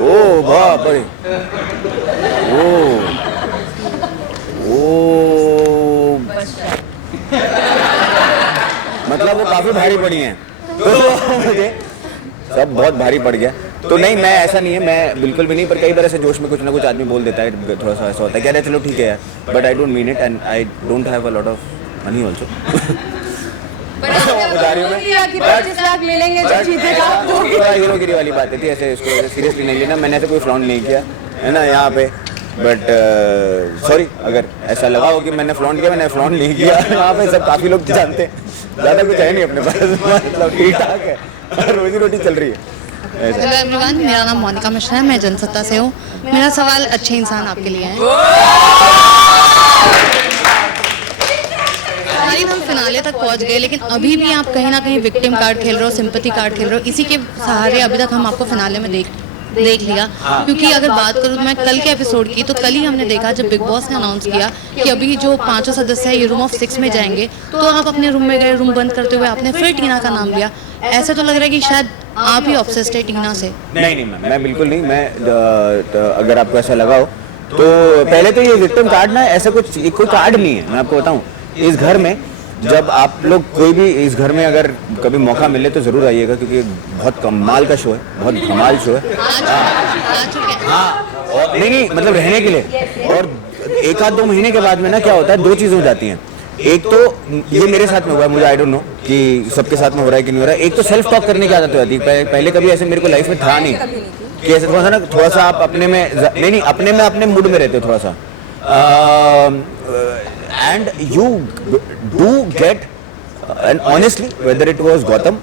ओ बाप रे, मतलब वो काफी भारी पड़ी हैं, तो मुझे सब बहुत भारी पड़ गया। तो नहीं, मैं ऐसा नहीं है, मैं बिल्कुल भी नहीं, पर कई बार ऐसे जोश में कुछ ना कुछ आदमी बोल देता है, थोड़ा सा ऐसा होता है, कह रहे चलो ठीक है यार, but I don't mean it and I don't have a lot of money also. हीरोगिरी वाली बात थी, ऐसे इसको सीरियसली नहीं लेना, मैंने ऐसे कोई फ्लॉन्ट नहीं किया है ना यहाँ पे, बट सॉरी अगर ऐसा लगा हो कि मैंने फ्लॉन्ट किया, मैंने फ्लॉन्ट नहीं किया। यहाँ पे सब काफ़ी लोग जानते हैं, ज़्यादा कुछ है नहीं अपने पास, मतलब ठीक ठाक है, रोजी रोटी चल रही है। हेलो एवरीवन, मेरा नाम मोनिका मिश्रा है, मैं जनसत्ता से हूँ। मेरा सवाल अच्छे इंसान आपके लिए है। हम फिनाले तक पहुंच गए, लेकिन अभी भी आप कहीं ना कहीं विक्टिम कार्ड खेल रहे हो, सिंपैथी कार्ड खेल रहे हो। इसी के सहारे अभी तक हम आपको फिनाले में देख लिया। क्योंकि अगर बात करूँ मैं कल के एपिसोड की, तो कल ही हमने देखा जब बिग बॉस ने अनाउंस किया कि अभी जो 5 सदस्य है ये रूम ऑफ 6 में जाएंगे, तो आप अपने रूम में गए, रूम बंद करते हुए आपने फिर टीना का नाम लिया। ऐसा तो लग रहा है कि शायद आप ही ऑब्सेस्ड है टीना से। नहीं, मैं बिल्कुल नहीं। मैं अगर आपको ऐसा लगा हो तो पहले तो ये विक्टिम कार्ड ना ऐसा कुछ कोई कार्ड नहीं है। मैं आपको बताऊं, इस घर में जब आप लोग कोई भी इस घर में अगर कभी मौका मिले तो ज़रूर आइएगा, क्योंकि बहुत कमाल का शो है, बहुत धमाल शो है। हाँ, नहीं मतलब रहने के लिए। और 1-2 महीने के बाद में ना क्या होता है, 2 चीज़ें हो जाती हैं। एक तो ये मेरे साथ में हुआ है, मुझे आई डोंट नो कि सबके साथ में हो रहा है कि नहीं हो रहा है। एक तो सेल्फ टॉक करने की आदत हो जाती है। पहले कभी ऐसे मेरे को लाइफ में था नहीं कि ऐसे थोड़ा सा ना, थोड़ा सा आप अपने में नहीं अपने मूड में रहते हो थोड़ा सा, and you do gate, and honestly whether it was Gautam,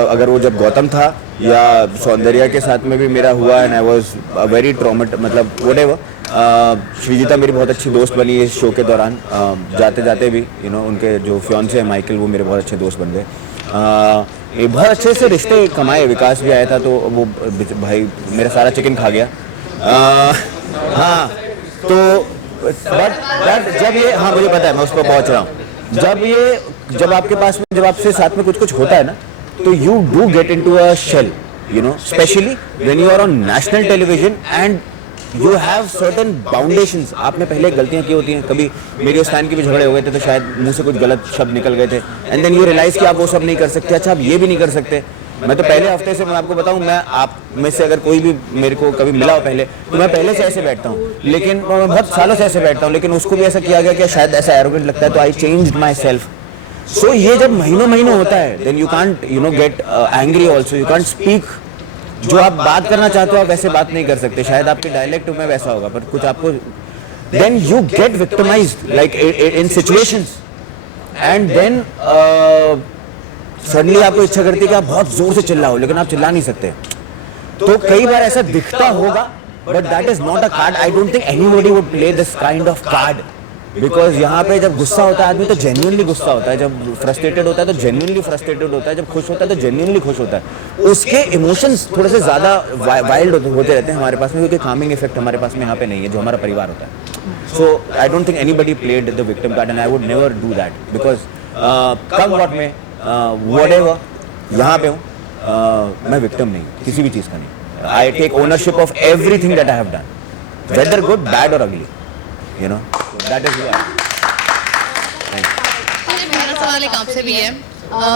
अगर वो जब गौतम था या सौंदर्या के साथ में भी मेरा हुआ, and I was very traumatic, मतलब व्हाटएवर। श्रीजिता मेरी बहुत अच्छी दोस्त बनी इस शो के दौरान, जाते जाते भी उनके जो फियांसे हैं माइकल, वो मेरे बहुत अच्छे दोस्त बन गए। ये बहुत अच्छे से रिश्ते कमाए, विकास भी आया था तो वो भाई मेरा सारा चिकन खा गया। हाँ तो बट जब ये, हाँ मुझे पता है, मैं उस पर पहुँच रहा हूँ। जब आपके पास में, जब आपसे साथ में कुछ होता है ना, तो you do get into a shell, specially when you are on national television and you have certain boundations. आपने पहले गलतियां की होती हैं, कभी मेरे उस टाइम के भी झगड़े हो गए थे तो शायद मुंह से कुछ गलत शब्द निकल गए थे, एंड देन यू रियलाइज कि आप वो सब नहीं कर सकते। अच्छा, आप ये भी नहीं कर सकते। मैं तो पहले हफ्ते से, मैं आपको बताऊं, मैं आप में से अगर कोई भी मेरे को कभी मिला हो पहले, तो मैं पहले से ऐसे बैठता हूँ, लेकिन मैं बहुत सालों से ऐसे बैठता हूँ, लेकिन उसको भी ऐसा किया गया कि शायद ऐसा एरोगेंट लगता है, तो आई चेंज्ड माई सेल्फ। सो ये जब महीनों होता है, then you can't get angry also, you can't speak. जो आप बात करना चाहते हो आप वैसे बात नहीं कर सकते, शायद आपके डायलेक्ट में वैसा होगा, पर कुछ आपको, then you get victimised like in situations, and then suddenly आपको इच्छा करती है कि आप बहुत जोर से चिल्लाओ, लेकिन आप चिल्ला नहीं सकते। तो कई बार ऐसा दिखता होगा, but that is not a card. I don't think anybody would play this kind of card, because यहाँ पे जब गुस्सा होता है आदमी तो जेन्युइनली गुस्सा होता है, जब फ्रस्ट्रेटेड होता है तो जेन्युइनली फ्रस्ट्रेटेड होता है, जब खुश होता है तो जेन्युइनली खुश होता है। उसके इमोशंस थोड़े से ज़्यादा वाइल्ड होते रहते हैं हमारे पास में, क्योंकि कामिंग इफेक्ट हमारे पास में यहाँ पे नहीं है, जो हमारा परिवार होता है। So I don't think anybody played the victim card, and I would never do that, because come what may, whatever, यहाँ पे हूँ, मैं विक्टिम नहीं किसी भी चीज़ का नहीं। I take ownership of everything that I have done, whether good, bad और ugly, that is who I am. मेरा सवाल एक आपसे भी है।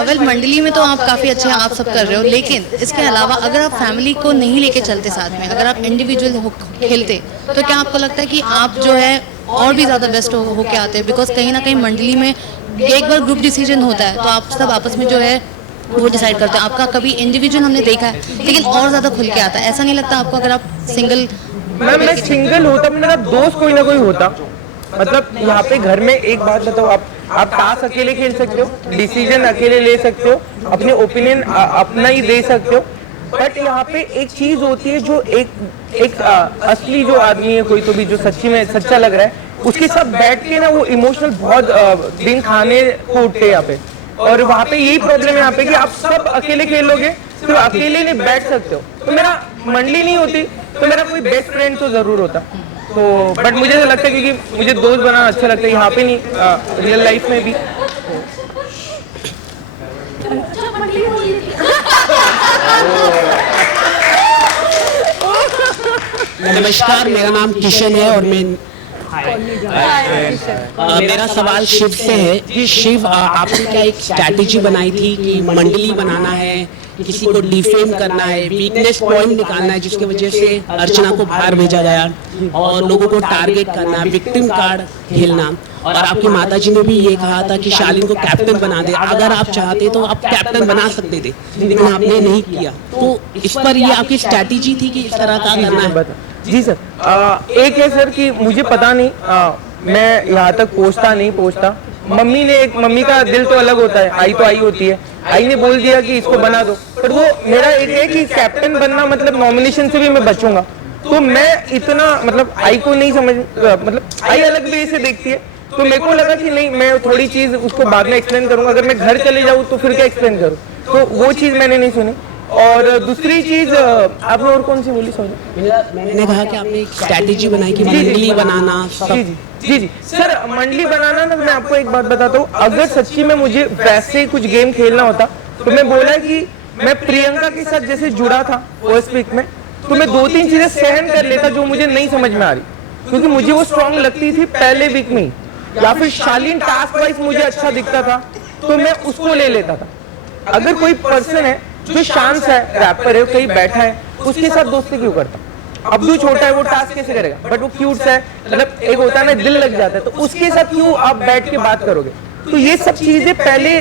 वेल मंडली में तो आप काफ़ी अच्छे हैं, आप सब कर रहे हो, लेकिन इसके अलावा अगर आप फैमिली को नहीं लेके चलते साथ में, अगर आप इंडिविजुअल खेलते, तो क्या आपको लगता है कि आप जो है और भी ज़्यादा बेस्ट होके आते हैं? बिकॉज कहीं ना कहीं मंडली में एक बार ग्रुप डिसीजन होता है तो आप सब आपस में जो है वो डिसाइड करते हैं। आपका कभी इंडिविजुअल हमने देखा है, लेकिन और ज़्यादा खुल के आता है, ऐसा नहीं लगता आपको? अगर आप सिंगल, मैं सिंगल होता, मेरा दोस्त कोई ना कोई होता। मतलब यहाँ पे घर में एक बात बताओ, आप टास्क अकेले खेल सकते हो, डिसीजन अकेले ले सकते हो, अपने ओपिनियन अपना ही दे सकते हो, बट यहाँ पे एक चीज होती है जो एक असली जो आदमी है कोई तो भी, जो सच्ची में सच्चा लग रहा है, उसके साथ बैठ के ना वो इमोशनल बहुत दिन खाने को उठते हैं यहाँ पे। और वहाँ पे यही प्रॉब्लम है यहाँ पे कि आप सब अकेले खेलोगे तो अकेले नहीं बैठ सकते हो। तो मेरा मंडली नहीं होती तो मेरा कोई बेस्ट फ्रेंड तो जरूर होता। तो बट मुझे तो लगता है क्योंकि मुझे दोस्त बनाना अच्छा लगता है, यहाँ पे नहीं, रियल लाइफ में भी। नमस्कार, मेरा नाम किशन है और मैं मेरा सवाल शिव से है कि शिव, आपने क्या एक स्ट्रैटेजी बनाई थी कि मंडली बनाना है, किसी को डिफेम करना है, वीकनेस पॉइंट निकालना है, जिसकी वजह से अर्चना को बाहर भेजा गया और लोगों को टारगेट करना, विक्टिम कार्ड खेलना, और आपकी माताजी ने भी ये कहा था कि शालीन को कैप्टन बना दे, अगर आप चाहते तो आप कैप्टन बना सकते थे, लेकिन आपने नहीं किया। तो इस पर ये आपकी स्ट्रैटेजी थी कि इस तरह का करना है? जी सर, एक है सर कि मुझे पता नहीं, मैं यहाँ तक पहुँचता। मम्मी का दिल तो अलग होता है, आई तो आई होती है, आई ने बोल दिया कि इसको बना दो, पर वो मेरा एक है कि कैप्टन बनना मतलब नॉमिनेशन से भी मैं बचूंगा। तो मैं इतना मतलब आई को नहीं समझ, मतलब आई अलग वे से देखती है, तो मेरे को लगा कि नहीं, मैं थोड़ी चीज उसको बाद में एक्सप्लेन करूंगा, अगर मैं घर चले जाऊँ तो फिर क्या एक्सप्लेन करूँ, तो वो चीज मैंने नहीं सुनी। और दूसरी चीज आपने और कौन सी बोली? सॉरी, मैंने कहा कि आपने एक स्ट्रैटेजी बनाई कि मंडली बनाना। जी सर, मंडली बनाना ना, मैं आपको एक बात बताता हूँ, अगर सच्ची में मुझे वैसे कुछ गेम खेलना होता तो मैं बोला कि मैं प्रियंका के साथ जैसे जुड़ा था फर्स्ट वीक में, तो मैं 2-3 चीजें सहन कर लेता जो मुझे नहीं समझ में आ रही, क्योंकि मुझे वो स्ट्रांग लगती थी पहले वीक में ही, या फिर शालीन टास्क वाइज मुझे अच्छा दिखता था तो मैं उसको ले लेता था। अगर कोई पर्सन है जो शांत है, रैपर है, कहीं बैठा है, उसके साथ दोस्ती क्यों करता? अब्दू छोटा है, वो टास्क कैसे करेगा, बट वो क्यूट है, मतलब एक होता है ना, दिल लग जाता है, तो उसके साथ क्यों आप बैठ के बात करोगे? तो ये सब चीजें पहले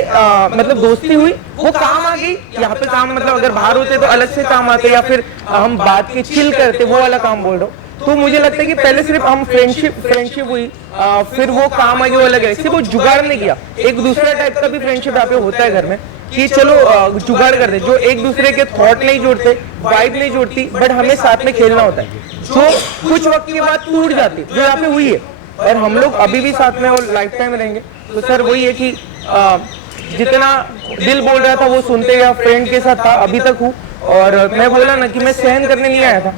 मतलब दोस्ती हुई, वो काम आ गई। यहाँ पे काम मतलब अगर बाहर होते तो अलग से काम आते, या फिर हम बात के चिल करते, वो वाला काम बोल रहा हूँ। तो मुझे लगता है कि पहले सिर्फ हम फ्रेंडशिप हुई, फिर वो काम आगे वो अलग है, सिर्फ वो जुगाड़ नहीं किया। एक दूसरा टाइप का भी फ्रेंडशिप यहाँ पे होता है घर में कि चलो जुगाड़ कर दे, जो एक दूसरे के थॉट नहीं जोड़ते, वाइब नहीं जोड़ती, बट हमें साथ में खेलना होता है, जो कुछ वक्त के बाद टूट जाती, जो यहाँ पे हुई है। और हम लोग अभी भी साथ में और लाइफ टाइम रहेंगे। तो सर वही है कि जितना दिल बोल रहा था वो सुनते, या फ्रेंड के साथ था, अभी तक हूँ। और मैं बोला ना कि मैं सहन करने नहीं आया था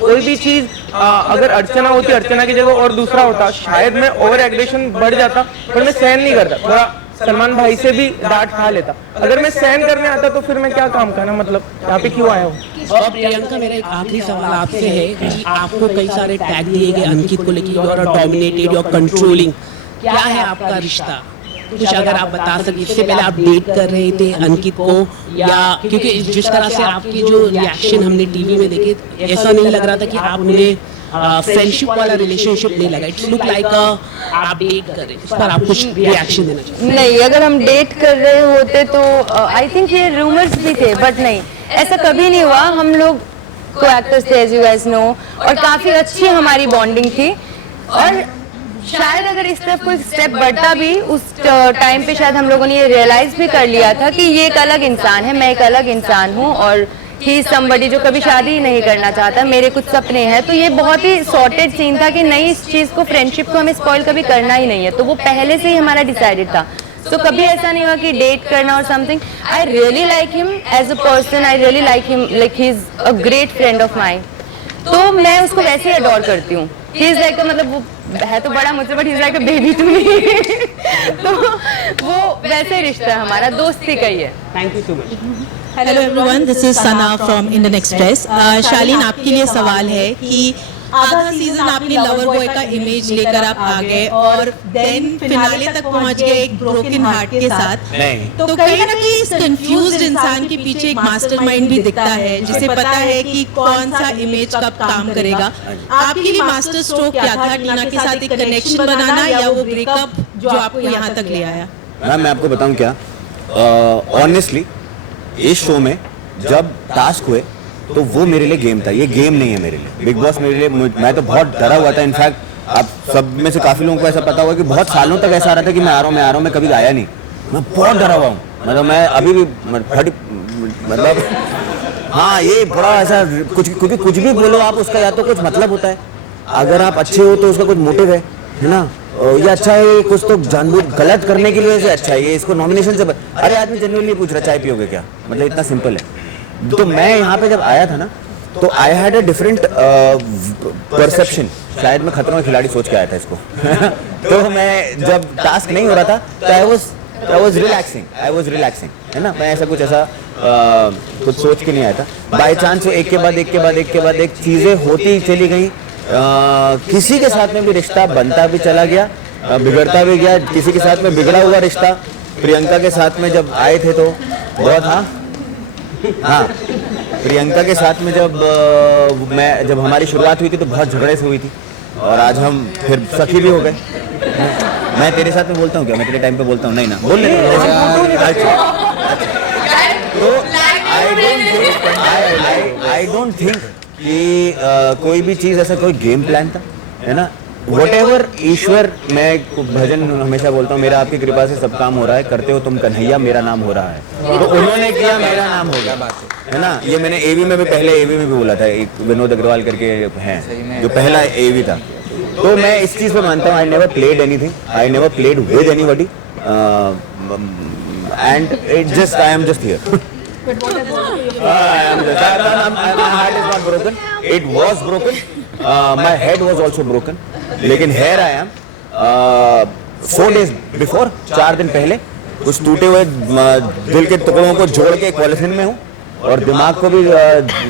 कोई भी चीज। अगर अर्चना होती, अर्चना की जगह और दूसरा होता, शायद मैं ओवर एग्रेशन बढ़ जाता, पर मैं सहन नहीं करता। थोड़ा सलमान भाई से भी डांट खा लेता। अगर मैं सहन करने आता तो फिर मैं क्या काम करना, मतलब यहाँ पे क्यों आया हूँ। और प्रियंका, मेरा एक आखिरी सवाल आपसे है कि आपको कई सारे टैग दिए गए अंकित को लेकर, और डोमिनेटेड, और कंट्रोलिंग, क्या है आपका रिश्ता? कुछ अगर आप बता सके। इससे पहले आप डेट कर रहे थे अंकित को, या क्योंकि जिस तरह से आपकी जो रिएक्शन हमने टीवी में देखे, ऐसा नहीं लग रहा था कि आप उन्हें फ्रेंडशिप वाला रिलेशनशिप नहीं लगा। इट्स लुक लाइक आप डेट कर रहे, इस पर आप कुछ रिएक्शन देना चाहते? नहीं, अगर हम डेट कर रहे होते तो आई थिंक ये रूमर्स भी थे, बट नहीं, ऐसा कभी नहीं हुआ। हम लोग को एक्टर्स थे, एज यू गाइस नो, और काफ़ी अच्छी हमारी बॉन्डिंग थी। और शायद अगर इस तरफ कोई स्टेप बढ़ता भी, उस टाइम पे शायद हम लोगों ने ये रियलाइज भी कर लिया था कि ये एक अलग इंसान है, मैं एक अलग इंसान हूँ, और ही समबडी जो कभी शादी नहीं करना चाहता, मेरे कुछ सपने हैं। तो ये बहुत ही सॉर्टेड सीन था कि नहीं, इस चीज़ को, फ्रेंडशिप को हमें स्पॉइल कभी करना ही नहीं है। तो वो पहले से ही हमारा डिसाइडेड था। तो कभी ऐसा नहीं हुआ कि डेट करना और something. I really like him as a person, I really like him, like he is a great friend of mine. तो मैं उसको वैसे ही अडोर करती हूँ। ही इज लाइक, मतलब वो है तो बड़ा मुझसे, but he is like a baby to me. तो वो वैसे रिश्ता है हमारा, दोस्ती का ही है। Thank you so much. Hello everyone, this is Sana from Indian Express. Shaleen, आपके लिए सवाल है कि आधा सीजन आपने लवर बॉय का इमेज लेकर आप आ गए, और देन फिनाले तक पहुंच गए एक ब्रोकन हार्ट के साथ। तो कहीं ना कहीं इस कंफ्यूज्ड इंसान के पीछे एक मास्टरमाइंड भी दिखता है, जिसे पता है कि कौन सा इमेज कब काम करेगा। आपके लिए मास्टर स्ट्रोक क्या था? टीना के साथ एक कनेक्शन बनाना, या वो ब्रेकअप जो आपको यहाँ तक ले आया? मैम, मैं आपको बताऊं क्या, ऑनेस्टली इस शो में जब टास्क हुए तो वो मेरे लिए गेम था, ये गेम नहीं है मेरे लिए। बिग बॉस मेरे लिए, मैं तो बहुत डरा हुआ था। इनफैक्ट आप सब में से काफ़ी लोगों को ऐसा पता होगा कि बहुत सालों तक ऐसा रहा था कि मैं आ रहा हूँ, मैं कभी आया नहीं। मैं बहुत डरा हुआ हूँ, मतलब मैं अभी भी मतलब हाँ, ये बड़ा ऐसा कुछ, क्योंकि कुछ भी बोलो आप, उसका या तो कुछ मतलब होता है, अगर आप अच्छे हो तो उसका कुछ मोटिव है ना, ये अच्छा है, कुछ तो जानबूझ गलत करने के लिए से अच्छा है, ये इसको नॉमिनेशन से अरे आदमी जेन्युइनली पूछ रहा चाय पियोगे क्या, मतलब इतना सिंपल है। तो मैं यहाँ पे जब आया था ना, तो I had a different perception. शायद मैं खतरों के खिलाड़ी सोच के आया था इसको। तो मैं जब टास्क नहीं हो रहा था तो आई वाज रिलैक्सिंग, है ना। मैं ऐसा कुछ कुछ सोच के नहीं आया था। बाय चांस एक के बाद एक चीज़ें होती चली गई। किसी के साथ में भी रिश्ता बनता भी चला गया, बिगड़ता भी गया। किसी के साथ में बिगड़ा हुआ रिश्ता प्रियंका के साथ में जब आए थे तो बहुत, हाँ प्रियंका के साथ में जब हमारी शुरुआत हुई थी तो बहुत झगड़े से हुई थी, और आज हम फिर सखी भी हो गए। मैं तेरे साथ में बोलता हूँ क्या? मैं तेरे टाइम पे बोलता हूँ नहीं ना, बोल तो आई डोंट थिंक कि कोई भी चीज़ ऐसा कोई गेम प्लान था, है ना। Whatever, ईश्वर, मैं भजन हमेशा बोलता हूँ, मेरा आपकी कृपा से सब काम हो रहा है, करते हो तुम कन्हैया, मेरा नाम हो रहा है। तो उन्होंने किया, मेरा नाम हो गया, है ना। ये मैंने एवी में भी, पहले एवी में भी बोला था, एक विनोद अग्रवाल करके हैं जो पहला एवी था। तो मैं इस चीज़ पे मानता हूँ, I never played anything, I never played with anybody, and it just, I am just here. My heart is not broken. It was broken. My head was also broken. लेकिन here I am. 4 days before, 4 दिन पहले, कुछ टूटे हुए दिल के टुकड़ों को जोड़ के एक पॉलिथीन में हूँ, और दिमाग को भी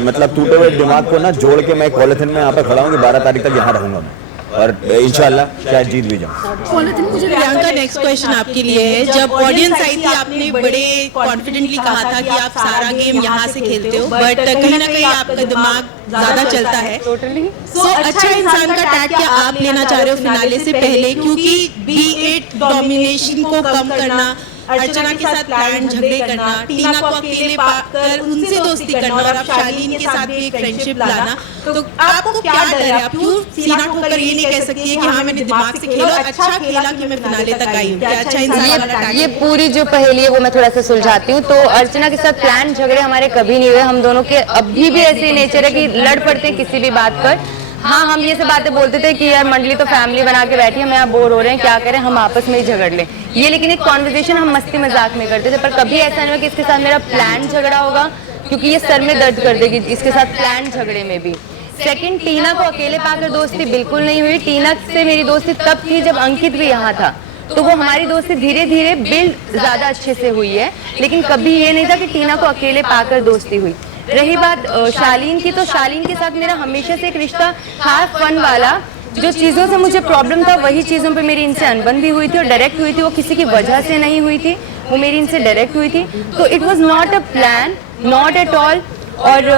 मतलब टूटे हुए दिमाग को ना जोड़ के मैं एक पॉलिथीन में यहाँ पे खड़ा हूँ कि 12 तारीख तक यहाँ रहूँगा मैं। और इंशाल्लाह शायद जीत भी जाऊँ। प्रियंका, नेक्स्ट क्वेश्चन आपके लिए है। जब ऑडियंस आई थी आपने बड़े कॉन्फिडेंटली कहा था कि आप सारा गेम यहाँ से खेलते हो, बट कहीं ना कहीं आपका दिमाग ज्यादा चलता है। सो अच्छा इंसान का टैग क्या आप लेना चाह रहे हो फिनाले से पहले, क्योंकि B8 डोमिनेशन को कम करना, अर्चना के साथ प्लान झगड़े करना, टीना को अकेले पाकर उनसे दोस्ती करना और आप शालीन के साथ भी एक फ्रेंडशिप लाना, तो आपको क्या डर है? आप क्यों सीना ठोकर ये नहीं कह सकती है कि हाँ मैंने दिमाग से खेला, अच्छा खेला कि मैं फिनाले तक आई हूँ? क्या अच्छा इंसान वाला टैग? ये पूरी जो पहेली है वो मैं थोड़ा सा सुलझाती हूँ। तो अर्चना के साथ प्लान झगड़े हमारे कभी नहीं हुए। हम दोनों के अभी भी ऐसे नेचर है कि लड़ पड़ते हैं किसी भी बात पर। हाँ, हम ये सब बातें बोलते थे कि यार मंडली तो फैमिली बना के बैठी है, मैं यहाँ बोर हो रहे हैं, क्या करें, हम आपस में ही झगड़ लें। ये लेकिन एक कॉन्वर्सेशन हम मस्ती मजाक में करते थे, पर कभी ऐसा नहीं हुआ कि इसके साथ मेरा प्लान झगड़ा होगा, क्योंकि ये सर में दर्द कर देगी इसके साथ प्लान झगड़े में भी। सेकंड, टीना को अकेले पाकर दोस्ती बिल्कुल नहीं हुई। टीना से मेरी दोस्ती तब थी जब अंकित भी यहाँ था, तो वो हमारी दोस्ती धीरे धीरे बिल्ड ज्यादा अच्छे से हुई है, लेकिन कभी ये नहीं था कि टीना को अकेले पाकर दोस्ती हुई। रही बात शालीन की, तो शालीन के साथ मेरा हमेशा से एक रिश्ता था फन वाला। जो चीज़ों से मुझे प्रॉब्लम था वही चीज़ों पे मेरी इनसे अनबन भी हुई थी और डायरेक्ट हुई थी। वो किसी की वजह से नहीं हुई थी, वो मेरी इनसे डायरेक्ट हुई थी। तो it was not a plan, not at all. और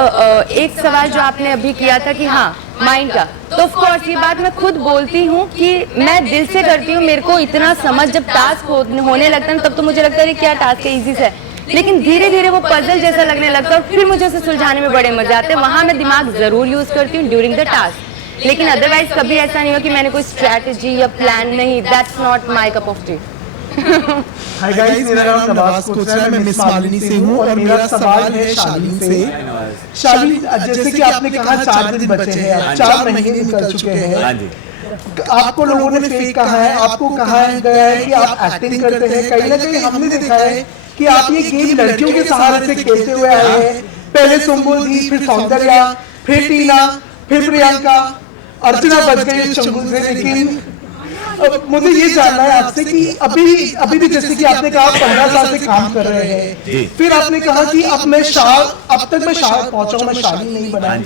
एक सवाल जो आपने अभी किया था कि हाँ माइंड का, तो ऑफ कोर्स ये बात मैं खुद बोलती हूँ कि मैं दिल से करती हूँ। मेरे को इतना समझ जब टास्क होने लगता है तब तो मुझे लगता है क्या टास्क है, इजी से, लेकिन धीरे धीरे वो पजल जैसा लगने लगता है और फिर मुझे उसे सुलझाने में बड़े मजे आते हैं। वहाँ मैं दिमाग जरूर यूज करती हूँ ड्यूरिंग द टास्क, लेकिन अदरवाइज कभी ऐसा नहीं हुआ कि मैंने कोई स्ट्रैटेजी या प्लान नहीं। That's not my cup of T. Hi guys, मेरा नाम नवाज कोचरा है, मैं मिस मालिनी से हूँ और मेरा सवाल है शालीन से। शालीन, जैसे कि आपने कहा 4 दिन बचे हैं, 4 महीने निकल चुके हैं, आपको लोगों ने फेक कहा है, आपको कहा गया है कि आप एक्टिंग करते हैं। कहीं ना कहीं हमने देखा है कि आप ये गेम लड़कियों के सहारे से खेलते हुए आए हैं। पहले सुम्बुल, फिर सौंदर्या, फिर टीना, फिर प्रियंका, अर्चना बच गई चंगुल से। लेकिन मुझे ये जानना है आपसे कि अभी भी जैसे कि आपने कहा 15 साल से काम कर रहे हैं, फिर आपने कहा कि अब तक मैं शायद पहुंचा हूं, मैं शालीन नहीं बना।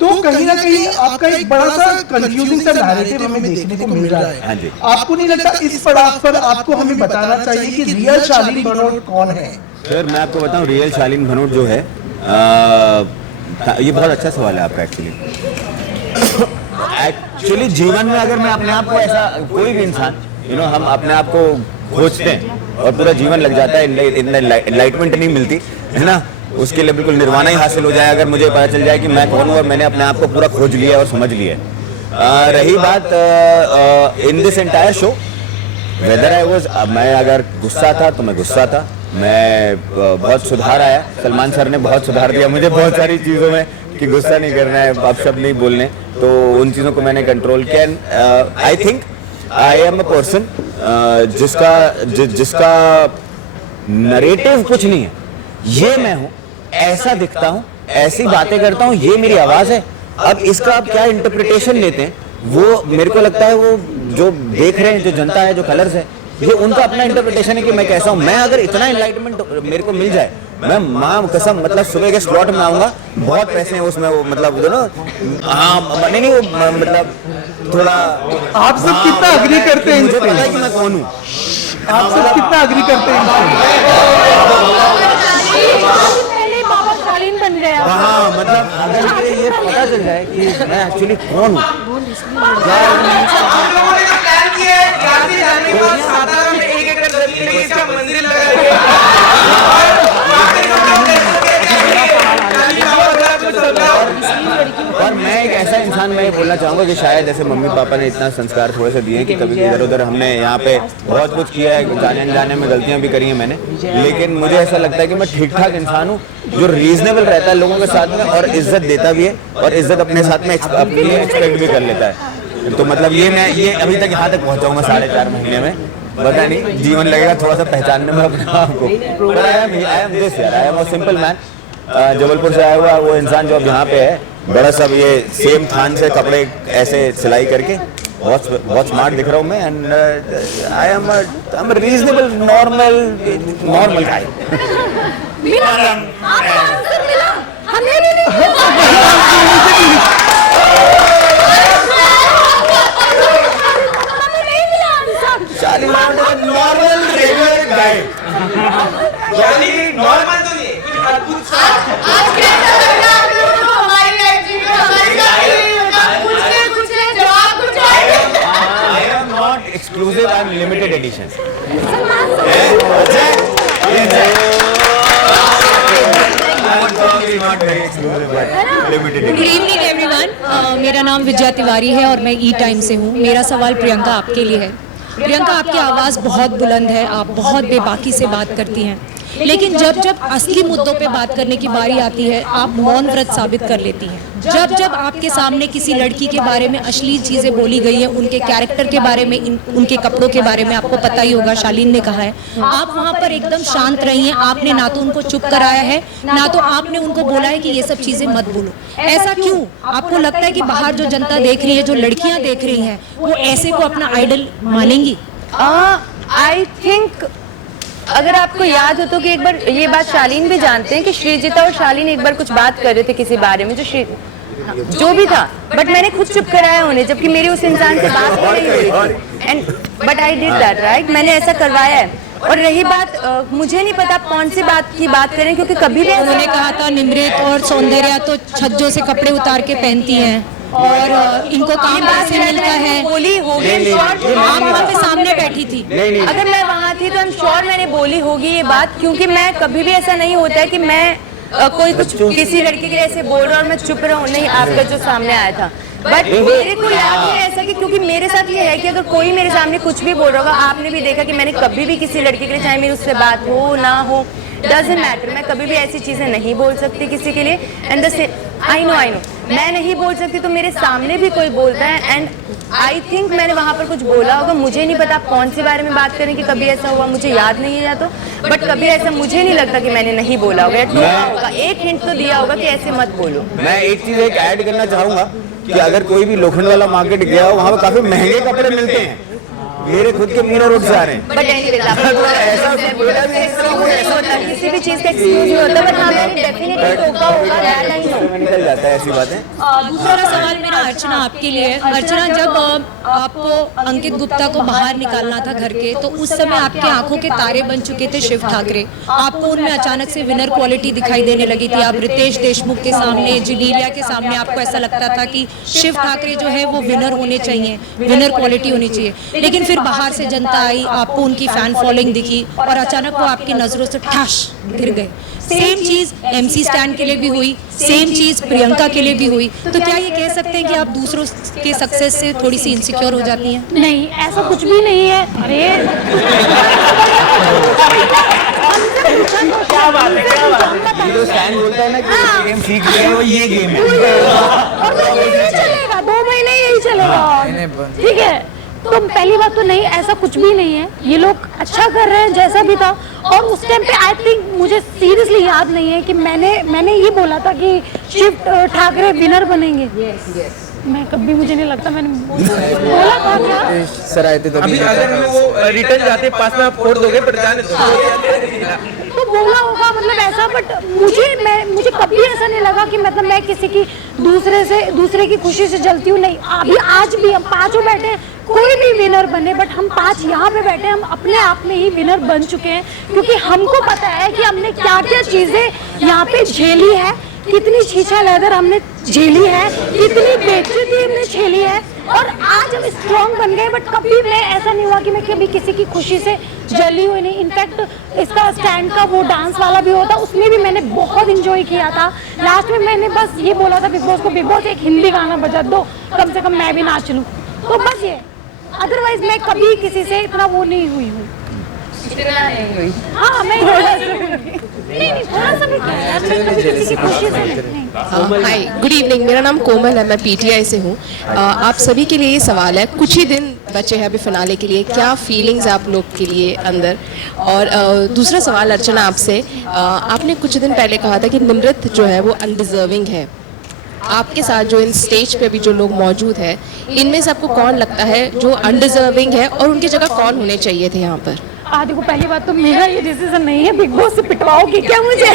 तो कहीं ना कहीं आपका एक बड़ा सा कंफ्यूजिंग सा नैरेटिव हमें देखने को मिल रहा है। आपको नहीं लगता इस पड़ाव पर आपको हमें बताना चाहिए कि रियल शालीन भनोट कौन है? सर मैं आपको बताऊं, रियल शालीन भनोट जो है, ये बहुत अच्छा सवाल है आपका। एक्चुअली जीवन में अगर मैं अपने आप को ऐसा, कोई भी इंसान हम अपने आप को खोजते हैं और पूरा जीवन लग जाता है, एनलाइटमेंट नहीं मिलती है ना, उसके लिए बिल्कुल निर्वाणा ही हासिल हो जाए अगर मुझे पता चल जाए कि मैं कौन हूँ और मैंने अपने आप को पूरा खोज लिया और समझ लिया। रही बात in this entire show whether I was, मैं अगर गुस्सा था तो मैं गुस्सा था, मैं बहुत सुधार आया। सलमान सर ने बहुत सुधार दिया मुझे बहुत सारी चीज़ों में कि गुस्सा नहीं करना है, अपशब्द नहीं बोलने, तो उन चीज़ों को मैंने कंट्रोल किया। I think I am a person जिसका नरेटिव कुछ नहीं है, ये मैं हूँ, ऐसा दिखता हूँ, ऐसी बातें करता हूँ, ये मेरी आवाज़ है। अब इसका आप क्या इंटरप्रिटेशन लेते हैं वो मेरे को लगता है वो जो देख रहे हैं, जो जनता है, जो कलर्स है, ये उनका अपना इंटरप्रिटेशन है कि मैं कैसा हूँ। मैं अगर इतना एनलाइटमेंट मेरे को मिल जाए, मैं माँ कसम मतलब सुबह के स्लॉट में आऊँगा, बहुत पैसे हैं उसमें, वो मतलब जो ना, हाँ नहीं वो मतलब थोड़ा। आप सब कितना अग्री करते हैं? मुझे पता है कि मैं कौन हूँ। आप सब कितना अग्री करते हैं? बन गया। हाँ मतलब अगर मुझे ये पता चल जाए कि मैं एक्चुअली कौन हूँ। और मैं एक ऐसा इंसान, मैं ये बोलना चाहूँगा कि शायद ऐसे मम्मी पापा ने इतना संस्कार थोड़े से दिए हैं कि कभी इधर उधर हमने यहाँ पे बहुत कुछ किया है, जाने अनजाने में गलतियाँ भी करी हैं मैंने, लेकिन मुझे ऐसा लगता है कि मैं ठीक ठाक इंसान हूँ जो रीजनेबल रहता है लोगों के साथ में और इज्जत देता भी है और इज्जत अपने साथ में अपने लिए एक्सपेक्ट भी कर लेता है। तो मतलब ये अभी तक यहाँ तक पहुँचा हूँ मैं 4.5 महीने में, पता नहीं जीवन लगेगा थोड़ा सा पहचानने में अपने आप को। आई एम दिस यार, I am a simple man, Jabalpur से आया हुआ वो इंसान जो अब यहाँ पे है, बड़ा सब ये सेम थान से कपड़े ऐसे सिलाई करके बहुत स्मार्ट दिख रहा हूँ मैं। And I am reasonable normal guy. Edition. Good evening everyone, मेरा नाम विजया तिवारी है और मैं ई टाइम से हूँ। मेरा सवाल प्रियंका आपके लिए है। प्रियंका, आपकी आवाज़ बहुत बुलंद है, आप बहुत बेबाकी से बात करती हैं, लेकिन जब जब असली मुद्दों पे बात करने की बारी आती है आप मौन व्रत साबित कर लेती हैं। जब जब आपके सामने किसी लड़की के बारे में अश्लील चीज़ें बोली गई हैं, उनके कैरेक्टर के बारे में, उनके कपड़ों के बारे में, आपको पता ही होगा, शालीन ने कहा है, आप वहाँ पर एकदम शांत रही हैं। आपने ना तो उनको चुप कराया है, ना तो आपने उनको बोला है कि ये सब चीज़ें मत बोलो। ऐसा क्यों? आपको लगता है कि बाहर जो जनता देख रही है, जो लड़कियाँ देख रही हैं, वो ऐसे को अपना आइडल मानेंगी? आई थिंक अगर आपको याद हो तो कि एक बार ये बात शालीन भी जानते हैं कि श्रीजिता और शालीन एक बार कुछ बात कर रहे थे किसी बारे में, जो भी था, बट मैंने खुद चुप कराया उन्हें, जबकि मेरी उस इंसान से बात हो रही थी, and but I did that, right? मैंने ऐसा करवाया है। और रही बात, मुझे नहीं पता आप कौन सी बात की बात करें, क्योंकि कभी भी उन्होंने कहा था निमृत और सौंदर्या तो छज्जों से कपड़े उतार के पहनती हैं और इनको काम से मिलता है। बोली होगी, आप वहाँ पे सामने बैठी थी। अगर मैं वहाँ थी तो आई एम श्योर मैंने बोली होगी ये बात, क्योंकि मैं कभी भी ऐसा नहीं होता है कि मैं कोई कुछ किसी लड़के के लिए ऐसे बोल रहा और मैं चुप रहूं। नहीं, आपका जो सामने आया था, बट मेरे को याद है ऐसा कि क्योंकि मेरे साथ ये है कि अगर कोई मेरे सामने कुछ भी बोल रहा होगा, आपने भी देखा कि मैंने कभी भी किसी लड़के के लिए, चाहे मेरी उससे बात हो ना हो, डजंट मैटर, मैं कभी भी ऐसी चीज़ें नहीं बोल सकती किसी के लिए। एंड आई नो मैं नहीं बोल सकती तो मेरे सामने भी कोई बोलता है, एंड आई थिंक मैंने वहाँ पर कुछ बोला होगा। मुझे नहीं पता आप कौन से बारे में बात करें कि कभी ऐसा हुआ, मुझे याद नहीं है या तो, बट कभी ऐसा मुझे नहीं लगता कि मैंने नहीं बोला होगा या टोका होगा। एक हिंट तो दिया होगा कि ऐसे मत बोलो। मैं एक चीज़ एक ऐड करना चाहूँगा कि अगर कोई भी लोखंड वाला मार्केट गया हो, वहाँ पर काफ़ी महंगे कपड़े मिलते हैं, मेरे खुद के मीरा रोड से आ रहे हैं। बट किसी भी चीज़ का एक्सक्यूज नहीं होता, बट हाँ मैंने डेफिनेटली टोका होगा, दैट आई नो। निकल जाता है, ऐसी बातें। दूसरा सवाल मेरा अर्चना आपके लिए है। अर्चना, जब आपको अंकित गुप्ता को बाहर निकालना था घर के, तो उस समय आपके आंखों के तारे बन चुके थे शिव ठाकरे। आपको उनमें अचानक से विनर क्वालिटी दिखाई देने लगी थी। आप रितेश देशमुख के सामने, जिलीलिया के सामने आपको ऐसा लगता था कि शिव ठाकरे जो है वो विनर होने चाहिए, विनर क्वालिटी होनी चाहिए। लेकिन फिर बाहर से जनता आई, आपको उनकी फैन फॉलोइंग दिखी और अचानक वो आपकी नजरों से ठाश गिर गए। सेम चीज MC स्टैन के लिए भी हुई, सेम चीज प्रियंका के लिए भी हुई। तो क्या ये कह सकते हैं कि आप दूसरों के सक्सेस से थोड़ी सी इनसिक्योर हो जाती हैं? नहीं, ऐसा कुछ भी नहीं है। अरे क्या बात है, क्या बात है। ये तो स्टैन बोलता है ना कि गेम सीख लिया है, वो ये गेम है और 2 महीने चलेगा, 2 महीने यही चलेगा, ठीक है? तो पहली बात तो नहीं, ऐसा कुछ भी नहीं है। ये लोग अच्छा कर रहे हैं जैसा भी था। और उस टाइम पे आई थिंक, मुझे सीरियसली याद नहीं है कि मैंने ये बोला था कि शिव ठाकरे विनर बनेंगे। मैं कभी, मुझे नहीं लगता मैंने बोला था क्या? सर आए थे अभी, अगर हमें वो रिटर्न जाते पास में आप फोड़ दोगे, पर जाने तो बोला होगा, मतलब ऐसा। बट मुझे कभी ऐसा नहीं लगा कि मतलब मैं किसी की दूसरे की खुशी से जलती हूँ। नहीं, अभी आज भी हम पांचों बैठे हैं, कोई भी विनर बने, बट हम 5 यहाँ पे बैठे हैं, हम अपने आप में ही विनर बन चुके हैं, क्योंकि हमको पता है कि हमने क्या क्या चीजें यहाँ पे झेली है, कितनी छीछा लेदर हमने झेली है, कितनी बेइज्जती हमने झेली है, और आज हम स्ट्रॉन्ग बन गए। बट कभी मैं ऐसा नहीं हुआ कि मैं कभी किसी की खुशी से जली हुई नहीं। इनफैक्ट इसका स्टैंड का वो डांस वाला भी होता, उसमें भी मैंने बहुत इंजॉय किया था। लास्ट में मैंने बस ये बोला था बिग बॉस को, बिग बॉस एक हिंदी गाना बजा दो, कम से कम मैं भी नाच लूँ, तो बस ये। अदरवाइज मैं कभी किसी से इतना वो नहीं हुई हूँ। हाँ, मैं नहीं, थोड़ा सा भी किसी की खुशी से नहीं। हाय, गुड इवनिंग, मेरा नाम कोमल है, मैं PTI से हूँ। आप सभी के लिए ये सवाल है, कुछ ही दिन बचे हैं अभी फिनाले के लिए, क्या फीलिंग्स आप लोग के लिए अंदर? और दूसरा सवाल अर्चना आपसे, आपने कुछ दिन पहले कहा था कि निमृत जो है वो अनडिजर्विंग है। आपके साथ जो इन स्टेज पे भी जो लोग मौजूद है, इनमें से आपको कौन लगता है जो अनडिजर्विंग है और उनकी जगह कौन होने चाहिए थे यहाँ पर? देखो, पहली बात तो मेरा ये डिसीजन नहीं है, बिग बॉस से पिटवाओगे क्या मुझे?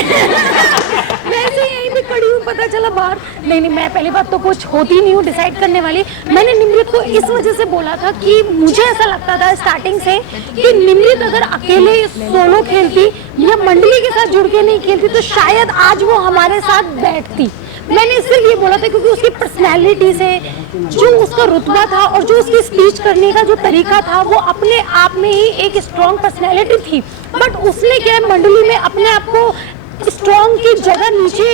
वैसे यहीं पे खड़ी हूँ, पता चला बाहर। नहीं, मैं पहली बात तो कुछ होती नहीं हूँ डिसाइड करने वाली। मैंने निमृत को इस वजह से बोला था कि मुझे ऐसा लगता था स्टार्टिंग से कि निमृत अगर अकेले सोलो खेलती या मंडली के साथ जुड़ के नहीं खेलती तो शायद आज वो हमारे साथ बैठती। मैंने सिर्फ ये बोला था क्योंकि उसकी पर्सनैलिटी से, जो उसका रुतबा था और जो उसकी स्पीच करने का जो तरीका था, वो अपने आप में ही एक स्ट्रॉन्ग पर्सनैलिटी थी। बट उसने क्या है, मंडली में अपने आप को स्ट्रॉन्ग की जगह नीचे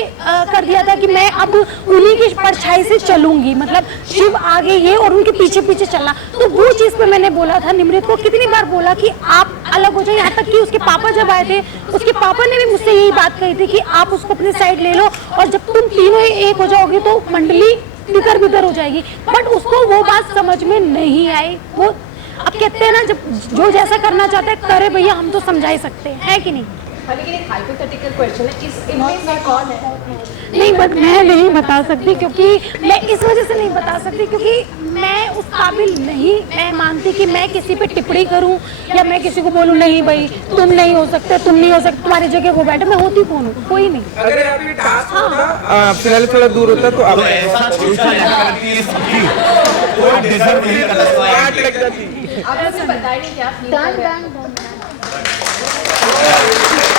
कर दिया था कि मैं अब उन्हीं की परछाई से चलूंगी, मतलब शिव आगे ये और उनके पीछे पीछे चलना। तो वो चीज़ पे मैंने बोला था निमृत को, कितनी बार बोला कि आप अलग हो जाए। यहाँ तक कि उसके पापा जब आए थे, उसके पापा ने भी मुझसे यही बात कही थी कि आप उसको अपनी साइड ले लो और जब तुम तीनों एक हो जाओगे तो मंडली बिखर बिखर हो जाएगी। बट उसको वो बात समझ में नहीं आई। वो अब कहते हैं ना, जब जो जैसा करना चाहता है करे भैया, हम तो समझा ही सकते हैं, है कि नहीं। लेकिन एक हाइपोथेटिकल क्वेश्चन है, इस इमेज में कौन है? नहीं, बट मैं नहीं बता सकती, क्योंकि मैं इस वजह से नहीं बता सकती क्योंकि मैं उस काबिल नहीं मैं मानती कि मैं किसी पे टिप्पणी करूं या मैं किसी को बोलूं नहीं भाई तुम नहीं हो सकते, तुम नहीं हो सकते, तुम्हारी जगह को बैठे। मैं होती कौन हूँ? कोई नहीं। अगर यहाँ पे टास्क होता, फिलहाल थोड़ा दूर होता तो आप आपने बताया क्या